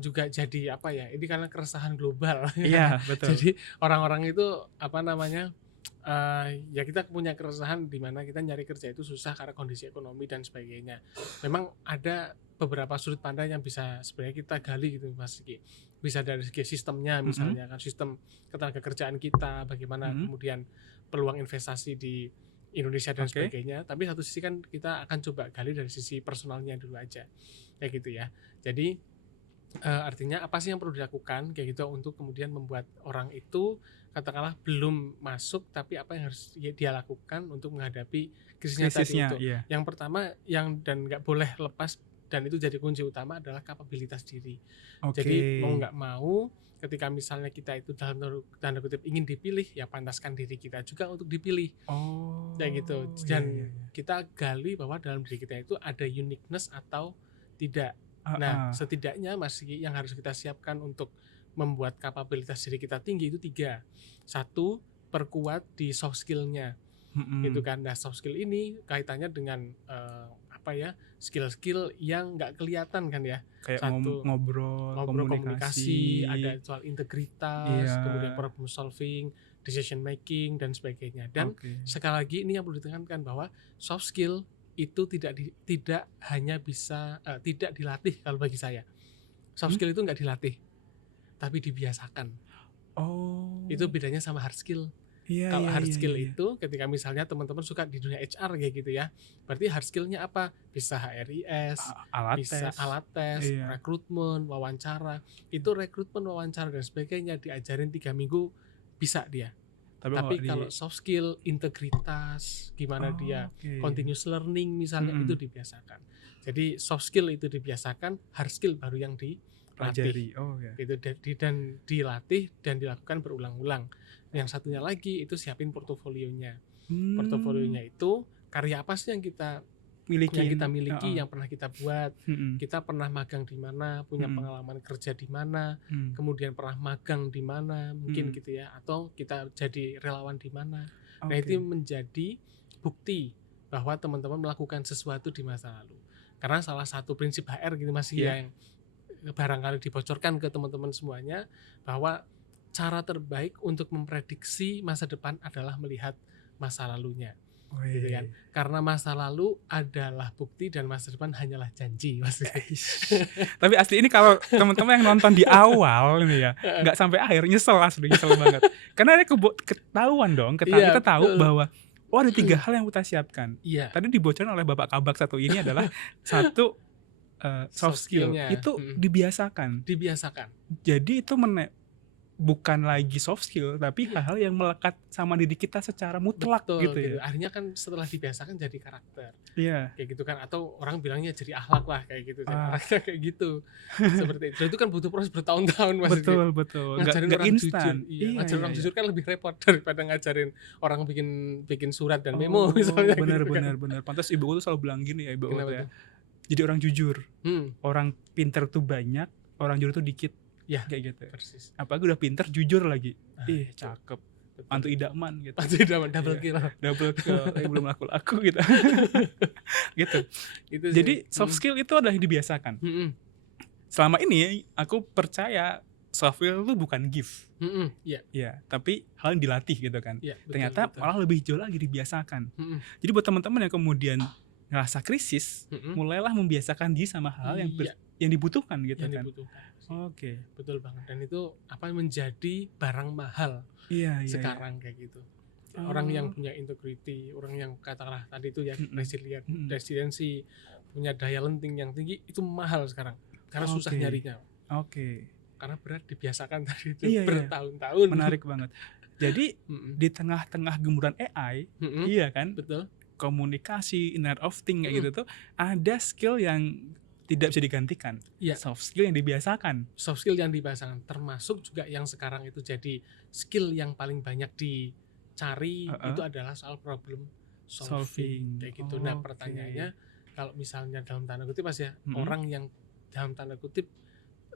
juga jadi apa ya? Ini karena keresahan global. Iya, betul. Jadi orang-orang itu ya kita punya keresahan di mana kita nyari kerja itu susah karena kondisi ekonomi dan sebagainya. Memang ada beberapa sudut pandang yang bisa sebenarnya kita gali gitu Mas Ki. Bisa dari segi sistemnya misalnya kan, sistem ketenagakerjaan kita, bagaimana kemudian peluang investasi di Indonesia dan sebagainya. Tapi satu sisi kan kita akan coba gali dari sisi personalnya dulu aja. Kayak gitu ya. Jadi artinya apa sih yang perlu dilakukan kayak gitu untuk kemudian membuat orang itu katakanlah belum masuk, tapi apa yang harus dia lakukan untuk menghadapi krisisnya tadi itu. Iya. Yang pertama dan nggak boleh lepas dan itu jadi kunci utama adalah kapabilitas diri. Jadi mau nggak mau ketika misalnya kita itu dalam tanda kutip ingin dipilih, ya pantaskan diri kita juga untuk dipilih. Kayak gitu. Dan kita gali bahwa dalam diri kita itu ada uniqueness atau tidak. Nah, setidaknya masih yang harus kita siapkan untuk membuat kapabilitas diri kita tinggi itu 3. 1, perkuat di soft skill-nya. Gitu kan. Nah, soft skill ini kaitannya dengan skill-skill yang nggak kelihatan kan ya. Kayak ngobrol, komunikasi, ada soal integritas, kemudian problem solving, decision making dan sebagainya. Dan sekali lagi ini yang perlu ditekankan bahwa soft skill itu tidak hanya bisa tidak dilatih kalau bagi saya. Soft skill itu nggak dilatih, tapi dibiasakan. Itu bedanya sama hard skill. Kalau hard skill itu ketika misalnya teman-teman suka di dunia HR kayak gitu ya, berarti hard skillnya apa? Bisa HRIS, bisa alat tes, rekrutmen, wawancara. Itu rekrutmen, wawancara dan sebagainya diajarin 3 minggu bisa dia. Tapi kalau soft skill, integritas, gimana dia continuous learning misalnya itu dibiasakan. Jadi soft skill itu dibiasakan, hard skill baru yang dilatih. Itu dan dilatih dan dilakukan berulang-ulang. Yang satunya lagi itu siapin portofolionya. Portofolionya itu karya apa sih yang kita miliki, yang pernah kita buat, kita pernah magang di mana, punya pengalaman kerja di mana, kemudian pernah magang di mana, mungkin gitu ya, atau kita jadi relawan di mana. Nah itu menjadi bukti bahwa teman-teman melakukan sesuatu di masa lalu. Karena salah satu prinsip HR gitu Mas yang barangkali dibocorkan ke teman-teman semuanya, bahwa cara terbaik untuk memprediksi masa depan adalah melihat masa lalunya. Gitu kan. Karena masa lalu adalah bukti dan masa depan hanyalah janji Mas. Tapi asli ini kalau teman-teman yang nonton di awal ini ya nggak sampai akhir nyesel banget. Karena ada ketahuan dong, kita tahu bahwa ada 3 hal yang kita siapkan. Tadi dibocorkan oleh Bapak Kabak satu ini adalah satu soft skill itu dibiasakan. Jadi itu bukan lagi soft skill tapi hal-hal yang melekat sama diri kita secara mutlak. Betul, gitu ya. Akhirnya kan setelah dibiasakan jadi karakter. Kayak gitu kan, atau orang bilangnya jadi akhlak lah kayak gitu. Karakter kayak gitu. Seperti itu. Dan itu kan butuh proses bertahun-tahun Mas. Betul. Ngajarin orang instan. Ngajarin orang jujur kan lebih repot daripada ngajarin orang bikin surat dan memo misalnya. Benar. Pantas ibuku tuh selalu bilang gini ya, ibu ya. Jadi orang jujur. Orang pinter tuh banyak, orang jujur tuh dikit. Kayak gitu. Persis. Apalagi udah pinter, jujur lagi. Cakep. Mantu idaman gitu. Double kill. Belum laku gitu. Gitu. Jadi soft skill itu adalah dibiasakan. Selama ini aku percaya soft skill itu bukan gift. Tapi hal yang dilatih gitu kan. Ternyata malah lebih jauh lagi dibiasakan. Jadi buat teman-teman yang kemudian ngerasa krisis, mulailah membiasakan diri sama hal yang dibutuhkan gitu kan. Betul banget. Dan itu menjadi barang mahal sekarang kayak gitu. Orang yang punya integrity, orang yang katakanlah tadi itu ya resilient, resiliensi, punya daya lenting yang tinggi, itu mahal sekarang karena susah nyarinya. Karena berat dibiasakan tadi itu bertahun-tahun. Menarik banget. Jadi di tengah-tengah gemuran AI, iya kan? Betul. Komunikasi, Internet of Things kayak gitu tuh ada skill yang tidak bisa digantikan. Soft skill yang dibiasakan. Soft skill yang dibiasakan, termasuk juga yang sekarang itu jadi skill yang paling banyak dicari itu adalah soal problem solving kayak gitu. Nah, pertanyaannya kalau misalnya dalam tanda kutip Mas ya, orang yang dalam tanda kutip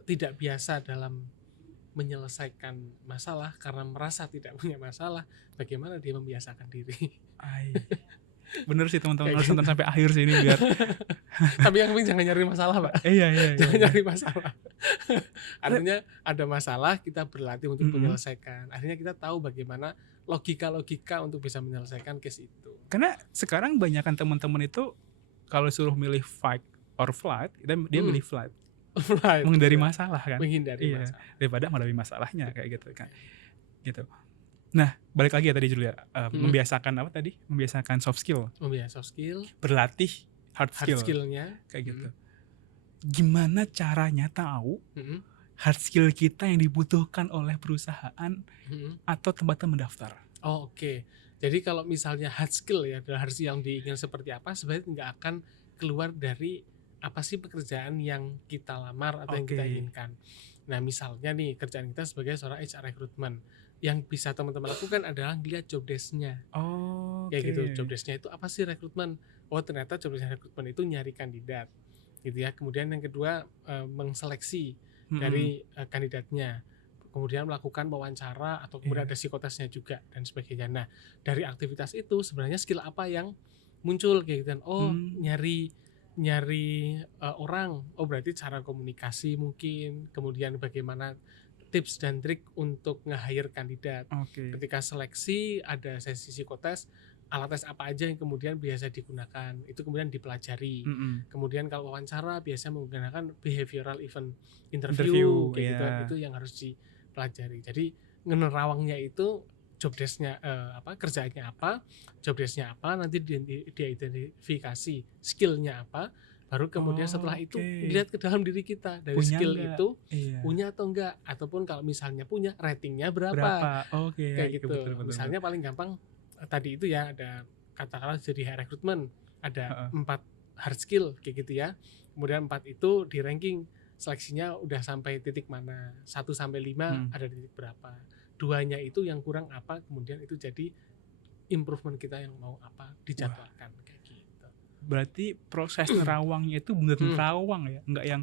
tidak biasa dalam menyelesaikan masalah karena merasa tidak punya masalah, bagaimana dia membiasakan diri? Bener sih teman-teman, harus nonton sampai akhir sih ini biar. Tapi yang penting jangan nyari masalah, Pak. Jangan nyari masalah. Artinya ada masalah, kita berlatih untuk menyelesaikan. Akhirnya kita tahu bagaimana logika-logika untuk bisa menyelesaikan case itu. Karena sekarang banyakan teman-teman itu kalau suruh milih fight or flight, dia milih flight. Menghindari masalah kan. Menghindari masalah. Daripada menghadapi masalahnya kayak gitu kan. Gitu. Nah, balik lagi ya tadi Julia, membiasakan apa tadi? Membiasakan soft skill. Soft skill. Berlatih hard skill-nya kayak gitu. Gimana caranya tahu hard skill kita yang dibutuhkan oleh perusahaan atau tempat mendaftar? Oke. Jadi kalau misalnya hard skill ya, adalah hard skill yang diinginkan seperti apa, sebenarnya nggak akan keluar dari apa sih pekerjaan yang kita lamar atau yang kita inginkan. Nah, misalnya nih kerjaan kita sebagai seorang HR recruitment, yang bisa teman-teman lakukan adalah lihat job desk-nya. Kayak gitu, job desk-nya itu apa sih rekrutmen? Oh, ternyata job desk rekrutmen itu nyari kandidat, gitu ya. Kemudian yang kedua mengseleksi dari kandidatnya, kemudian melakukan wawancara atau kemudian ada psikotesnya juga dan sebagainya. Nah, dari aktivitas itu sebenarnya skill apa yang muncul kayak gitu. Oh, nyari orang. Oh, berarti cara komunikasi mungkin, kemudian bagaimana tips dan trik untuk nge-hire kandidat. Ketika seleksi ada sesi psikotes, alat tes apa aja yang kemudian biasa digunakan, itu kemudian dipelajari. Kemudian kalau wawancara biasanya menggunakan behavioral event interview kayak gitu, itu yang harus dipelajari. Jadi ngenerawangnya itu job desk-nya kerjaannya apa, job desk-nya apa, nanti dia identifikasi skill-nya apa. Baru kemudian setelah itu lihat ke dalam diri kita dari punya skill enggak? Itu punya atau enggak, ataupun kalau misalnya punya ratingnya berapa. Kayak gitu. Betul. Misalnya paling gampang tadi itu ya, ada katakanlah jadi HR recruitment ada 4 hard skill kayak gitu ya. Kemudian 4 itu di ranking seleksinya udah sampai titik mana, 1 sampai 5 ada di titik berapa. 2-nya itu yang kurang apa, kemudian itu jadi improvement kita yang mau apa dijadwalkan. Berarti proses nerawangnya itu benar-benar nerawang ya, enggak yang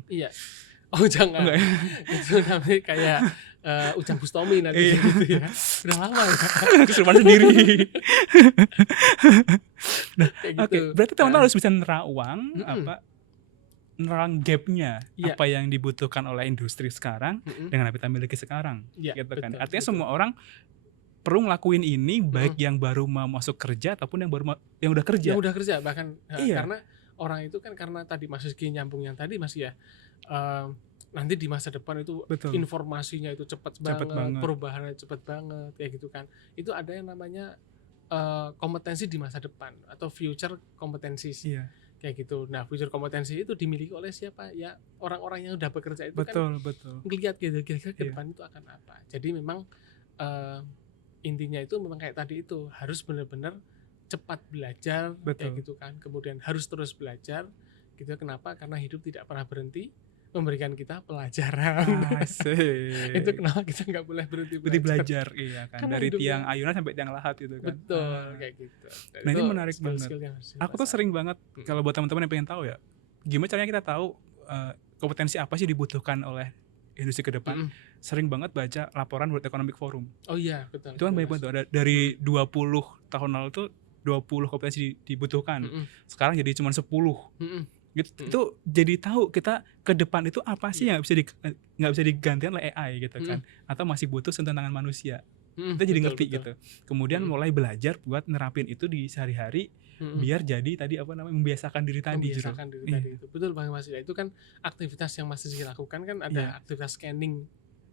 oh jangan enggak. Itu namanya kayak Ujang Bustomi nanti gitu ya, udah lama ya kesurupan sendiri. Nah, gitu. Berarti teman-teman harus bisa nerawang nerawang gapnya apa yang dibutuhkan oleh industri sekarang dengan apa kita miliki sekarang, gitu kan. Artinya semua orang perlu ngelakuin ini, baik yang baru mau masuk kerja ataupun yang udah kerja. Yang udah kerja bahkan karena orang itu kan, karena tadi Mas Rizky nyambung yang tadi Mas ya, nanti di masa depan itu informasinya itu cepat banget, perubahannya cepat banget kayak gitu kan. Itu ada yang namanya kompetensi di masa depan atau future competencies. Kayak gitu. Nah, future kompetensi itu dimiliki oleh siapa? Ya orang-orang yang udah bekerja itu kan ngelihat gitu kira-kira ke depan itu akan apa. Jadi memang intinya itu memang kayak tadi itu, harus benar-benar cepat belajar kayak gitu kan. Kemudian harus terus belajar gitu. Kenapa? Karena hidup tidak pernah berhenti memberikan kita pelajaran. Itu kenapa kita nggak boleh berhenti belajar. Iya kan. Dari tiang ayunan sampai tiang lahat gitu kan. Betul, kayak gitu. Nah, ini menarik banget. Aku tuh sering banget kalau buat teman-teman yang pengen tahu ya, gimana caranya kita tahu kompetensi apa sih dibutuhkan oleh industri ke depan. Sering banget baca laporan World Economic Forum. Oh iya, betul. Itu kan banyak banget, ada dari 20 tahun lalu tuh 20 kompetensi dibutuhkan. Sekarang jadi cuma 10. Gitu. Itu jadi tahu kita ke depan itu apa sih yang nggak bisa digantikan oleh AI gitu kan. Atau masih butuh sentuhan tangan manusia. Kita jadi ngerti gitu. Kemudian mulai belajar buat nerapin itu di sehari-hari, biar jadi tadi membiasakan diri tadi. Itu betul Bang Mas. Itu kan aktivitas yang masih dilakukan kan, ada aktivitas scanning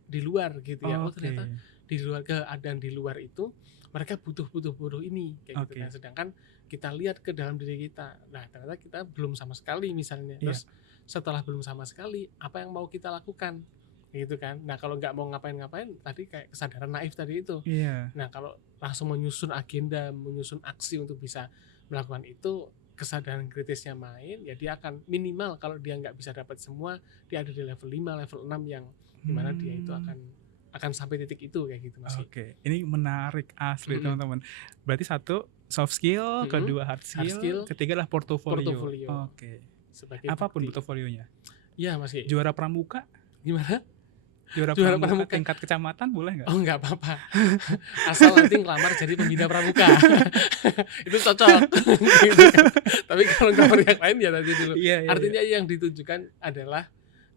di luar gitu ya. Oh ternyata di luar keadaan di luar itu mereka butuh ini kayak gitu kan. Sedangkan kita lihat ke dalam diri kita, nah ternyata kita belum sama sekali misalnya. Terus setelah belum sama sekali, apa yang mau kita lakukan gitu kan. Nah kalau nggak mau ngapain-ngapain, tadi kayak kesadaran naif tadi itu. Nah kalau langsung menyusun agenda, menyusun aksi untuk bisa melakukan itu, kesadaran kritisnya main, ya dia akan minimal kalau dia nggak bisa dapat semua, dia ada di level 5, level 6 yang dimana dia itu akan sampai titik itu kayak gitu Mas. Ini menarik asli teman-teman. Berarti satu soft skill, kedua hard skill, ketiga adalah portofolio. Apapun portofolionya. Iya Mas. Juara pramuka? Gimana? Juara pramuka tingkat kecamatan boleh nggak? Oh nggak apa-apa. Asal nanti ngelamar jadi pembina pramuka. Itu cocok. Tapi kalau ngelamar yang lain ya nanti dulu. Artinya yang ditujukan adalah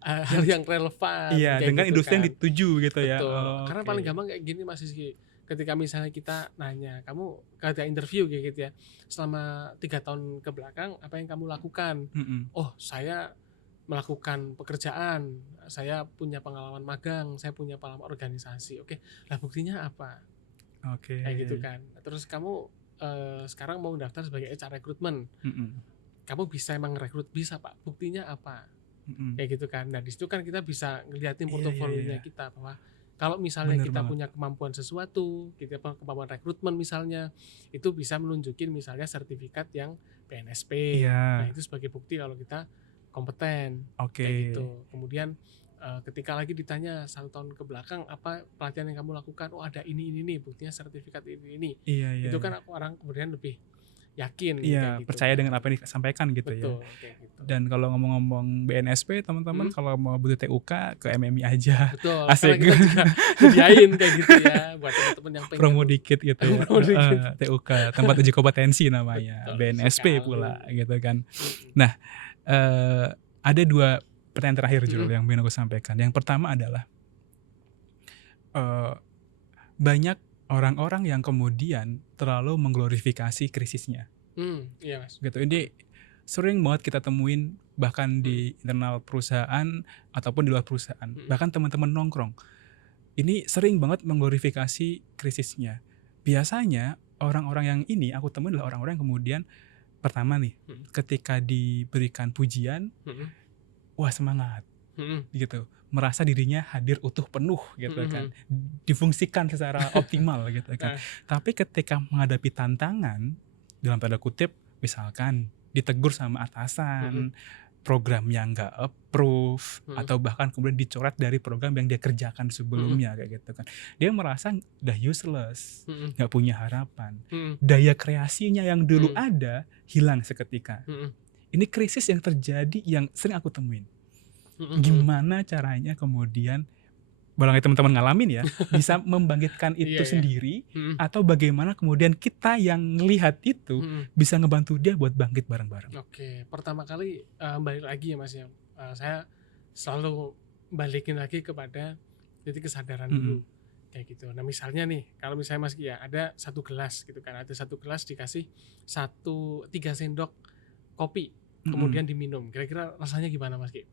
hal yang relevan. Dengan gitu industri kan. Yang dituju gitu. Betul. Ya. Karena paling gampang kayak gini Mas Rizky. Ketika misalnya kita nanya, kamu ketika interview kayak gitu ya, selama 3 tahun ke belakang apa yang kamu lakukan? Oh saya melakukan pekerjaan, saya punya pengalaman magang, saya punya pengalaman organisasi. Lah buktinya apa? Kayak gitu kan. Terus kamu sekarang mau daftar sebagai HR recruitment. Kamu bisa emang rekrut? Bisa Pak. Buktinya apa? Kayak gitu kan. Nah di situ kan kita bisa ngeliatin portofolionya kita, bahwa kalau misalnya kita punya kemampuan sesuatu, kita kemampuan rekrutmen misalnya, itu bisa menunjukin misalnya sertifikat yang PNSP. Nah itu sebagai bukti kalau kita kompeten. Kayak gitu. Kemudian ketika lagi ditanya 1 tahun ke belakang apa pelatihan yang kamu lakukan, oh ada ini nih buktinya sertifikat ini. Itu kan orang kemudian lebih yakin gitu. Percaya dengan apa yang disampaikan gitu. Betul, ya kayak gitu. Dan kalau ngomong-ngomong BNSP teman-teman, kalau mau butuh TUK ke MMI aja. Betul. Asik. Kita juga sediain kayak gitu ya buat teman-teman yang pengen promo dikit gitu ya. TUK tempat uji kompetensi namanya. Betul, BNSP sekali. Pula gitu kan. Nah ada 2 pertanyaan terakhir Jul yang ingin aku sampaikan. Yang pertama adalah banyak orang-orang yang kemudian terlalu mengglorifikasi krisisnya. Iya Mas. Gitu. Ini sering banget kita temuin bahkan di internal perusahaan ataupun di luar perusahaan. Bahkan teman-teman nongkrong. Ini sering banget mengglorifikasi krisisnya. Biasanya orang-orang yang ini aku temuin adalah orang-orang yang kemudian pertama nih, ketika diberikan pujian, wah semangat, gitu, merasa dirinya hadir utuh penuh, gitu kan, difungsikan secara optimal, gitu kan. Tapi ketika menghadapi tantangan, dalam tanda kutip, misalkan ditegur sama atasan, program yang nggak approve, atau bahkan kemudian dicoret dari program yang dia kerjakan sebelumnya, kayak gitu kan, dia merasa udah useless, nggak punya harapan, daya kreasinya yang dulu ada hilang seketika. Ini krisis yang terjadi yang sering aku temuin. Gimana caranya kemudian barangkali teman-teman ngalamin ya, bisa membangkitkan itu sendiri, atau bagaimana kemudian kita yang ngelihat itu bisa ngebantu dia buat bangkit bareng-bareng. Pertama kali balik lagi ya Mas ya, saya selalu balikin lagi kepada titik kesadaran dulu, kayak gitu. Nah misalnya nih, kalau misalnya Mas ya ada 1 gelas gitu kan, ada 1 gelas dikasih 3 sendok kopi, kemudian diminum, kira-kira rasanya gimana Mas Ki?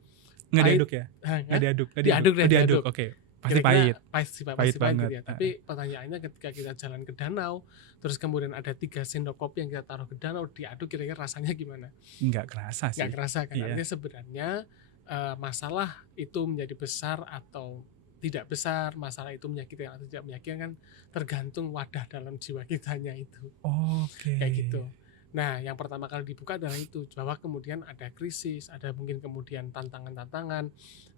Nggak diaduk ya? Nggak diaduk. Oke. Pasti pahit. Pasti pahit gitu ya. Tapi pertanyaannya ketika kita jalan ke danau, terus kemudian ada 3 sendok kopi yang kita taruh ke danau, diaduk, kira-kira rasanya gimana? Nggak kerasa sih. Nggak kerasa kan? Artinya sebenarnya masalah itu menjadi besar atau tidak besar, masalah itu menyakitkan atau tidak menyakitkan kan tergantung wadah dalam jiwa kitanya itu. Kayak gitu. Nah, yang pertama kali dibuka adalah itu, bahwa kemudian ada krisis, ada mungkin kemudian tantangan-tantangan,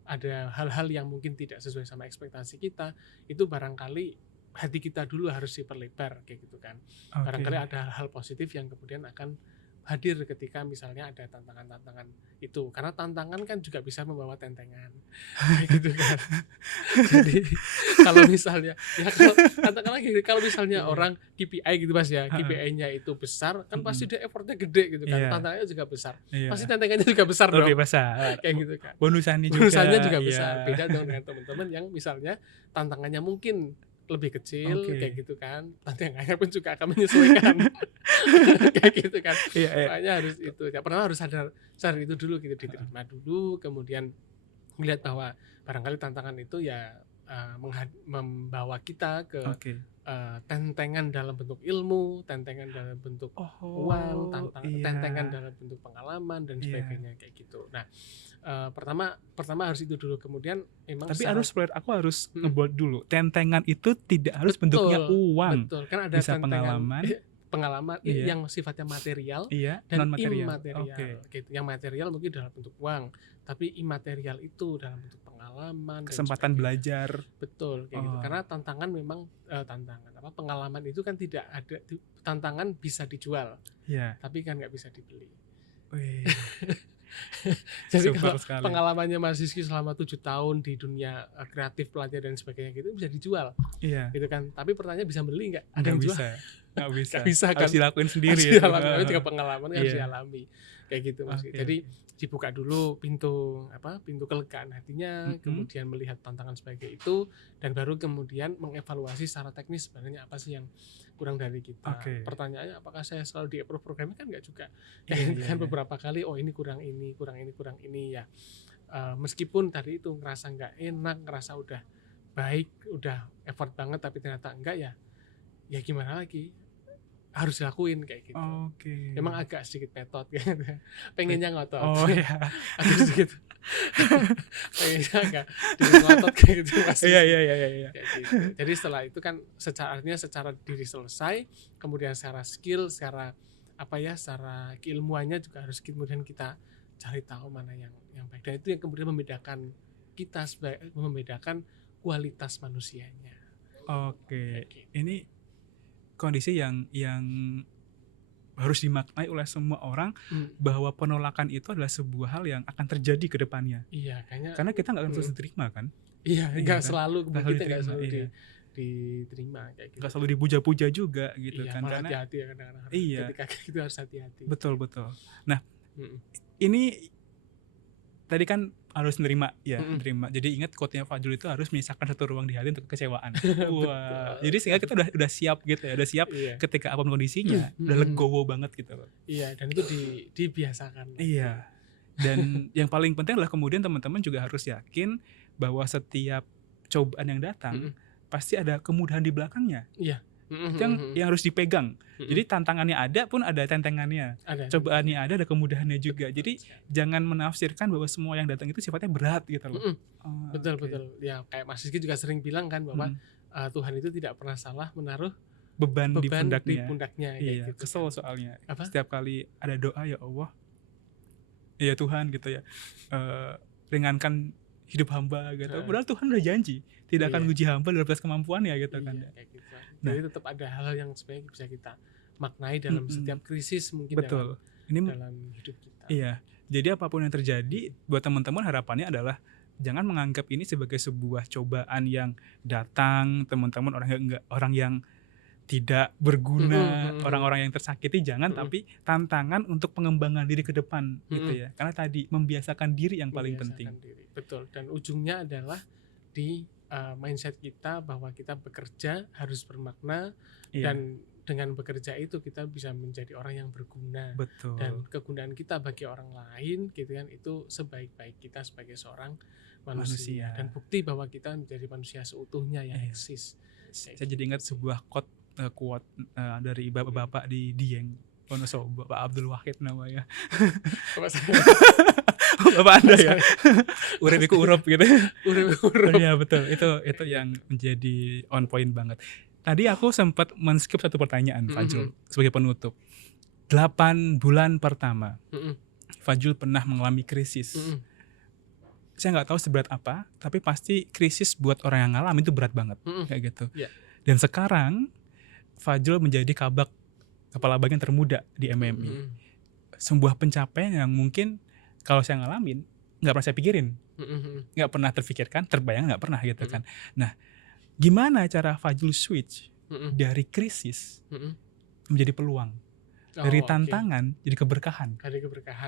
ada hal-hal yang mungkin tidak sesuai sama ekspektasi kita, itu barangkali hati kita dulu harus diperlebar, kayak gitu kan. Barangkali ada hal positif yang kemudian akan hadir ketika misalnya ada tantangan-tantangan itu, karena tantangan kan juga bisa membawa tentengan, gitu kan. Jadi kalau misalnya ya katakanlah kalau misalnya orang KPI gitu Mas ya, KPI-nya itu besar kan pasti dia effortnya gede gitu kan, tantangannya juga besar, pasti tantangannya juga besar dong, besar. Kayak gitu kan. Bonusannya juga besar. Beda dengan teman-teman yang misalnya tantangannya mungkin lebih kecil, kayak gitu kan, tantangannya pun juga akan menyesuaikan. Kayak gitu kan. Makanya harus itu ya, pertama harus sadar itu dulu gitu, diterima dulu, kemudian melihat bahwa barangkali tantangan itu ya membawa kita ke Oke. tentengan dalam bentuk ilmu, tentengan dalam bentuk uang, tentengan dalam bentuk pengalaman dan sebagainya kayak gitu. Nah, pertama harus itu dulu, kemudian memang tapi aku harus ngebuat dulu. Tentengan itu tidak harus bentuknya uang. Betul, kan ada bisa pengalaman yang sifatnya material dan immaterial. Gitu. Yang material mungkin dalam bentuk uang, tapi immaterial itu dalam bentuk pengalaman, kesempatan belajar. Betul, kayak gitu. Karena tantangan memang pengalaman itu kan tidak ada, tantangan bisa dijual, tapi kan nggak bisa dibeli. Jadi kalau pengalamannya Mas Rizky selama 7 tahun di dunia kreatif, pelatihan dan sebagainya gitu bisa dijual, gitu kan. Tapi pertanyaannya bisa beli nggak? Ada yang jual? Nggak bisa kan? Harus dilakuin sendiri. Tapi juga pengalaman harus dialami, kayak gitu Mas. Jadi dibuka dulu pintu kelegaan hatinya, kemudian melihat tantangan sebagai itu, dan baru kemudian mengevaluasi secara teknis sebenarnya apa sih yang kurang dari kita. Pertanyaannya apakah saya selalu di-approve programnya, kan enggak juga. Kan beberapa kali ini kurang ini ya. Meskipun tadi itu ngerasa enggak enak, ngerasa udah baik, udah effort banget tapi ternyata enggak, ya gimana lagi? Harus dilakuin kayak gitu. Memang agak sedikit metot gitu. Pengennya ngotot. Agak sedikit. Pengennya agak ngotot kayak gitu. Iya. Jadi setelah itu kan secara diri selesai, kemudian secara skill, secara keilmuannya juga harus kemudian kita cari tahu mana yang baik. Dan itu yang kemudian membedakan kita, membedakan kualitas manusianya. Gitu. Ini kondisi yang harus dimaknai oleh semua orang, bahwa penolakan itu adalah sebuah hal yang akan terjadi ke depannya. Iya, karena kita nggak akan selalu diterima kan. Nggak selalu diterima kayak gitu. Nggak selalu dipuja-puja juga gitu kan. Karena hati-hati ya kadang-kadang. Ketika itu harus hati-hati. Betul. Nah, ini tadi kan harus nerima. Jadi ingat quote-nya Fajrul itu harus menyisakan satu ruang di hati untuk kekecewaan. Jadi sehingga kita udah siap gitu ya, udah siap ketika apapun kondisinya, udah legowo banget gitu loh. Iya, dan itu dibiasakan. Iya. Dan yang paling penting adalah kemudian teman-teman juga harus yakin bahwa setiap cobaan yang datang pasti ada kemudahan di belakangnya. Iya. Itu yang harus dipegang. Jadi tantangannya ada pun ada tentengannya. Cobaannya ada kemudahannya juga. Jadi jangan menafsirkan bahwa semua yang datang itu sifatnya berat gitu loh. Betul. Ya kayak Mas Rizky juga sering bilang kan bahwa Tuhan itu tidak pernah salah menaruh beban di pundaknya. Iya, gitu. Kesel soalnya. Setiap kali ada doa, ya Allah, ya Tuhan gitu ya, ringankan hidup hamba gitu. Padahal Tuhan udah janji tidak akan uji hamba dalam batas kemampuannya gitu kan. Kayak gitu. Jadi tetap ada hal yang sebenarnya bisa kita maknai dalam setiap krisis mungkin dalam hidup kita. Iya. Jadi apapun yang terjadi, buat teman-teman harapannya adalah jangan menganggap ini sebagai sebuah cobaan yang datang, teman-teman orang yang tidak berguna, orang-orang yang tersakiti, jangan, tapi tantangan untuk pengembangan diri ke depan gitu ya. Karena tadi membiasakan diri yang paling penting. Betul. Dan ujungnya adalah di mindset kita bahwa kita bekerja harus bermakna, dan dengan bekerja itu kita bisa menjadi orang yang berguna. Betul. Dan kegunaan kita bagi orang lain gitu kan, itu sebaik-baik kita sebagai seorang manusia. Dan bukti bahwa kita menjadi manusia seutuhnya yang eksis. Saya jadi ingat sebuah quote dari bapak-bapak di Dieng, Wonosobo, Pak Abdul Wahid namanya. Bapak Anda ya. Urip iku urup gitu. Iya betul. Itu yang menjadi on point banget. Tadi aku sempat men-skip satu pertanyaan Fajrul sebagai penutup. 8 bulan pertama Fajrul pernah mengalami krisis. Saya nggak tahu seberat apa, tapi pasti krisis buat orang yang ngalamin itu berat banget kayak gitu. Dan sekarang Fajrul menjadi kabak kepala bagian termuda di MMI. Sebuah pencapaian yang mungkin kalau saya ngalamin nggak pernah saya pikirin, nggak pernah terfikirkan, terbayang nggak pernah gitu kan. Nah, gimana cara Fajrul switch dari krisis menjadi peluang, dari tantangan jadi keberkahan?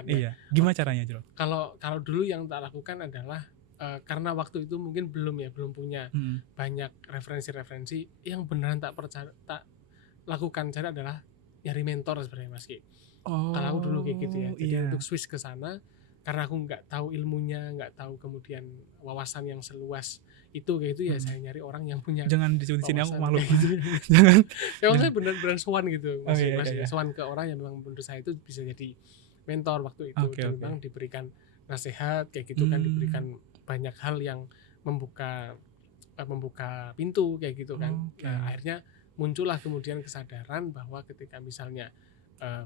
Iya. Gimana caranya, Jul? Kalau dulu yang tak lakukan adalah karena waktu itu mungkin belum punya banyak referensi yang beneran tak lakukan. Cara adalah nyari mentor sebenarnya Mas Ki. Kalau aku dulu kayak gitu ya. Jadi untuk switch ke sana, karena aku nggak tahu ilmunya, nggak tahu kemudian wawasan yang seluas itu kayak gitu ya saya nyari orang yang punya Jangan disebut sini aku malu. gitu. Jangan. Emang saya benar-benar sowan gitu, masih Iya. sowan ke orang yang memang menurut saya itu bisa jadi mentor waktu itu. Dan memang diberikan nasihat kayak gitu kan, diberikan banyak hal yang membuka pintu kayak gitu kan. Nah, akhirnya muncullah kemudian kesadaran bahwa ketika misalnya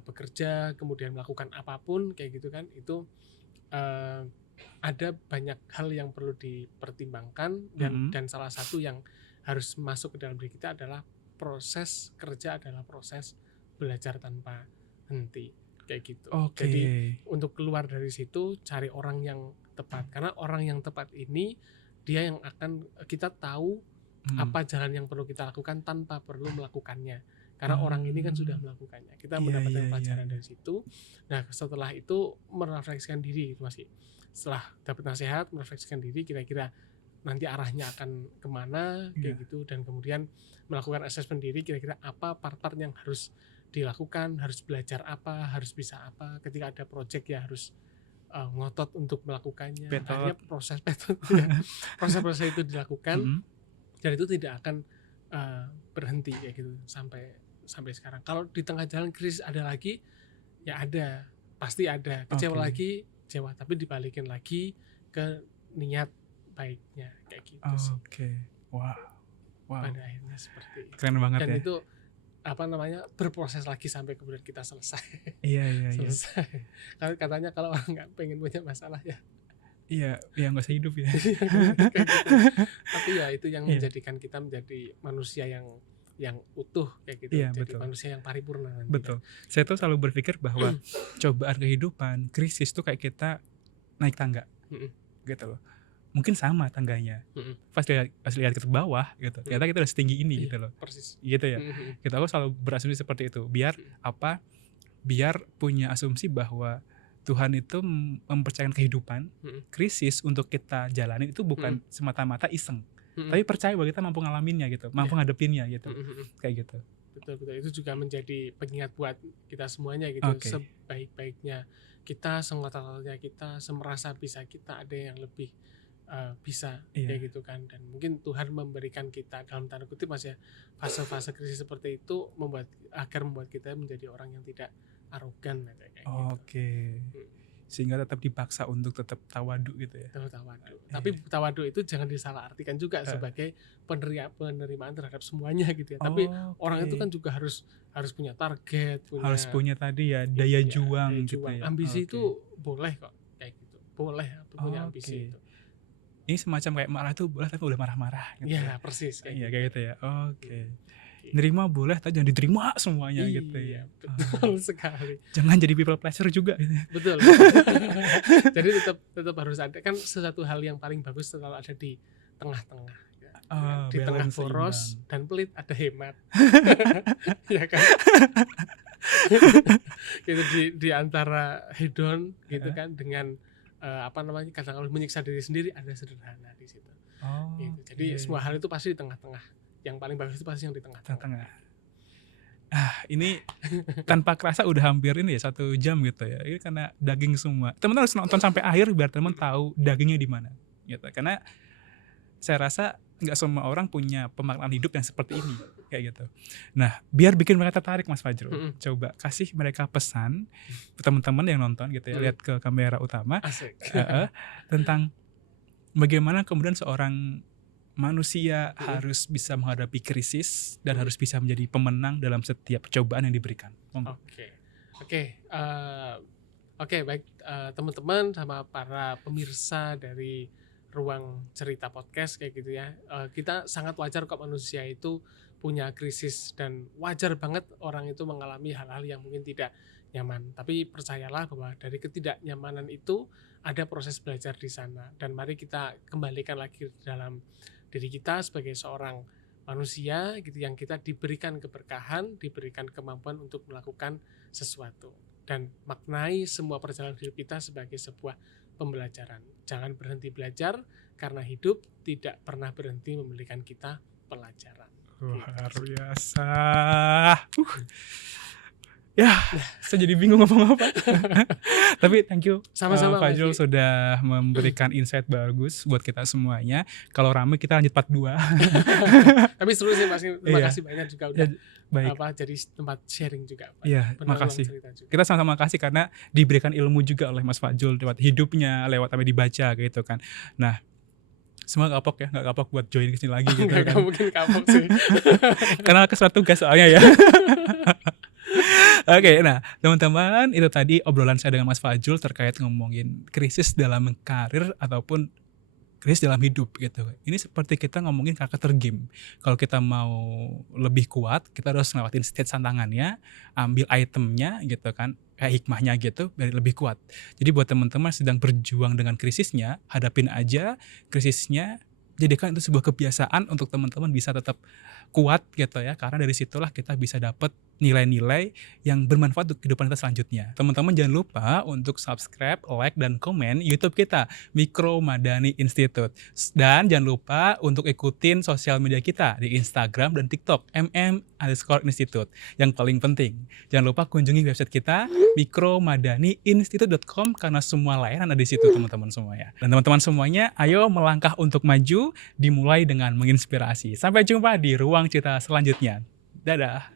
bekerja kemudian melakukan apapun kayak gitu kan, itu ada banyak hal yang perlu dipertimbangkan dan salah satu yang harus masuk ke dalam diri kita adalah proses kerja adalah proses belajar tanpa henti kayak gitu. Jadi untuk keluar dari situ cari orang yang tepat, karena orang yang tepat ini dia yang akan kita tahu apa jalan yang perlu kita lakukan tanpa perlu melakukannya. Karena orang ini kan sudah melakukannya. Kita mendapatkan pelajaran dari situ. Nah, setelah itu merefleksikan diri gitu Mas. Setelah dapat nasihat, merefleksikan diri kira-kira nanti arahnya akan kemana kayak gitu, dan kemudian melakukan assessment diri kira-kira apa part-part yang harus dilakukan, harus belajar apa, harus bisa apa. Ketika ada project ya harus ngotot untuk melakukannya. Akhirnya proses itu dilakukan dan itu tidak akan berhenti kayak gitu sampai sekarang. Kalau di tengah jalan krisis ada lagi, ya ada, pasti ada. Kecewa lagi, kecewa, tapi dibalikin lagi ke niat baiknya kayak gitu sih. Wow. Pada akhirnya seperti itu. Keren banget. Dan itu berproses lagi sampai kemudian kita selesai. Selesai. Kalau katanya kalau orang nggak pengen punya masalah ya. Iya, nggak usah hidup ya. Gitu. Tapi ya itu yang menjadikan kita menjadi manusia yang utuh kayak gitu, jadi manusia yang paripurna nanti. Betul. Saya tuh selalu berpikir bahwa cobaan kehidupan, krisis tuh kayak kita naik tangga, gitu loh. Mungkin sama tangganya, pas lihat ke bawah gitu, ternyata kita udah setinggi ini gitu loh. Persis. Gitu ya. Kita aku selalu berasumsi seperti itu, biar punya asumsi bahwa Tuhan itu mempercayakan kehidupan, krisis untuk kita jalani itu bukan semata-mata iseng. Tapi percaya bahwa kita mampu ngalaminnya gitu, mampu ngadepinnya gitu, kayak gitu. Betul, itu juga menjadi pengingat buat kita semuanya gitu. Sebaik-baiknya kita, sengotot-ngototnya kita, semerasa bisa kita, ada yang lebih bisa kayak gitu kan. Dan mungkin Tuhan memberikan kita dalam tanda kutip Mas ya, fase-fase krisis seperti itu membuat kita menjadi orang yang tidak arogan kayak gitu. Sehingga tetap dipaksa untuk tetap tawadu gitu ya. Tawadu. Tapi tawadu itu jangan disalahartikan juga sebagai penerimaan terhadap semuanya gitu ya. Tapi orang itu kan juga harus punya target, harus punya tadi ya daya juang gitu ya. Ambisi itu boleh kok kayak gitu. Boleh punya ambisi itu. Ini semacam kayak marah tuh boleh tapi boleh marah-marah gitu. Iya, persis kayak gitu ya. Nerima boleh tapi jangan diterima semuanya gitu ya. Betul sekali. Jangan jadi people pleaser juga gitu. Betul. Jadi tetap harus ada kan, sesuatu hal yang paling bagus selalu ada di tengah-tengah. Di tengah boros dan pelit ada hemat. Ya kan? Gitu di antara hedon gitu kan dengan kadang-kadang menyiksa diri sendiri, ada sederhana di situ. Gitu. Jadi semua hal itu pasti di tengah-tengah. Yang paling bagus itu pasti yang di tengah-tengah. Ini tanpa kerasa udah hampir ini ya 1 jam gitu ya. Ini karena daging semua. Teman-teman harus nonton sampai akhir biar teman tahu dagingnya di mana. Gitu. Karena saya rasa nggak semua orang punya pemaknaan hidup yang seperti ini kayak gitu. Nah, biar bikin mereka tertarik Mas Fajrul, coba kasih mereka pesan teman-teman yang nonton gitu ya, lihat ke kamera utama tentang bagaimana kemudian seorang manusia harus bisa menghadapi krisis dan harus bisa menjadi pemenang dalam setiap cobaan yang diberikan. Oke, baik teman-teman sama para pemirsa dari Ruang Cerita Podcast kayak gitu ya. Kita sangat wajar kok manusia itu punya krisis, dan wajar banget orang itu mengalami hal-hal yang mungkin tidak nyaman. Tapi percayalah bahwa dari ketidaknyamanan itu ada proses belajar di sana, dan mari kita kembalikan lagi dalam diri kita sebagai seorang manusia gitu, yang kita diberikan keberkahan, diberikan kemampuan untuk melakukan sesuatu, dan maknai semua perjalanan hidup kita sebagai sebuah pembelajaran. Jangan berhenti belajar, karena hidup tidak pernah berhenti memberikan kita pelajaran. Luar biasa. Ya, saya jadi bingung ngomong apa. Tapi thank you Sama-sama Fajrul sudah memberikan insight bagus buat kita semuanya. Kalau rame kita lanjut part 2. Tapi seru sih Mas. Terima kasih banyak juga udah baik. jadi tempat sharing juga. Iya, makasih. Kita sama-sama kasih karena diberikan ilmu juga oleh Mas Fajrul lewat hidupnya, lewat apa dibaca gitu kan. Nah, semoga kapok ya, nggak kapok buat join kesini lagi gitu kan. Nggak mungkin kapok sih. Karena kesuatu tugas soalnya ya. Oke, nah teman-teman, itu tadi obrolan saya dengan Mas Fajrul terkait ngomongin krisis dalam karir ataupun krisis dalam hidup gitu. Ini seperti kita ngomongin karakter game. Kalau kita mau lebih kuat, kita harus ngelewatin stage tantangannya, ambil itemnya gitu kan, kayak hikmahnya gitu, biar lebih kuat. Jadi buat teman-teman sedang berjuang dengan krisisnya, hadapin aja krisisnya, jadikan itu sebuah kebiasaan untuk teman-teman bisa tetap kuat gitu ya, karena dari situlah kita bisa dapat nilai-nilai yang bermanfaat untuk kehidupan kita selanjutnya. Teman-teman jangan lupa untuk subscribe, like, dan komen YouTube kita, Mikro Madani Institute. Dan jangan lupa untuk ikutin sosial media kita di Instagram dan TikTok, mm_institute. Yang paling penting, jangan lupa kunjungi website kita, mikromadaniinstitute.com, karena semua layanan ada di situ teman-teman semuanya. Dan teman-teman semuanya, ayo melangkah untuk maju, dimulai dengan menginspirasi. Sampai jumpa di ruang cerita selanjutnya. Dadah.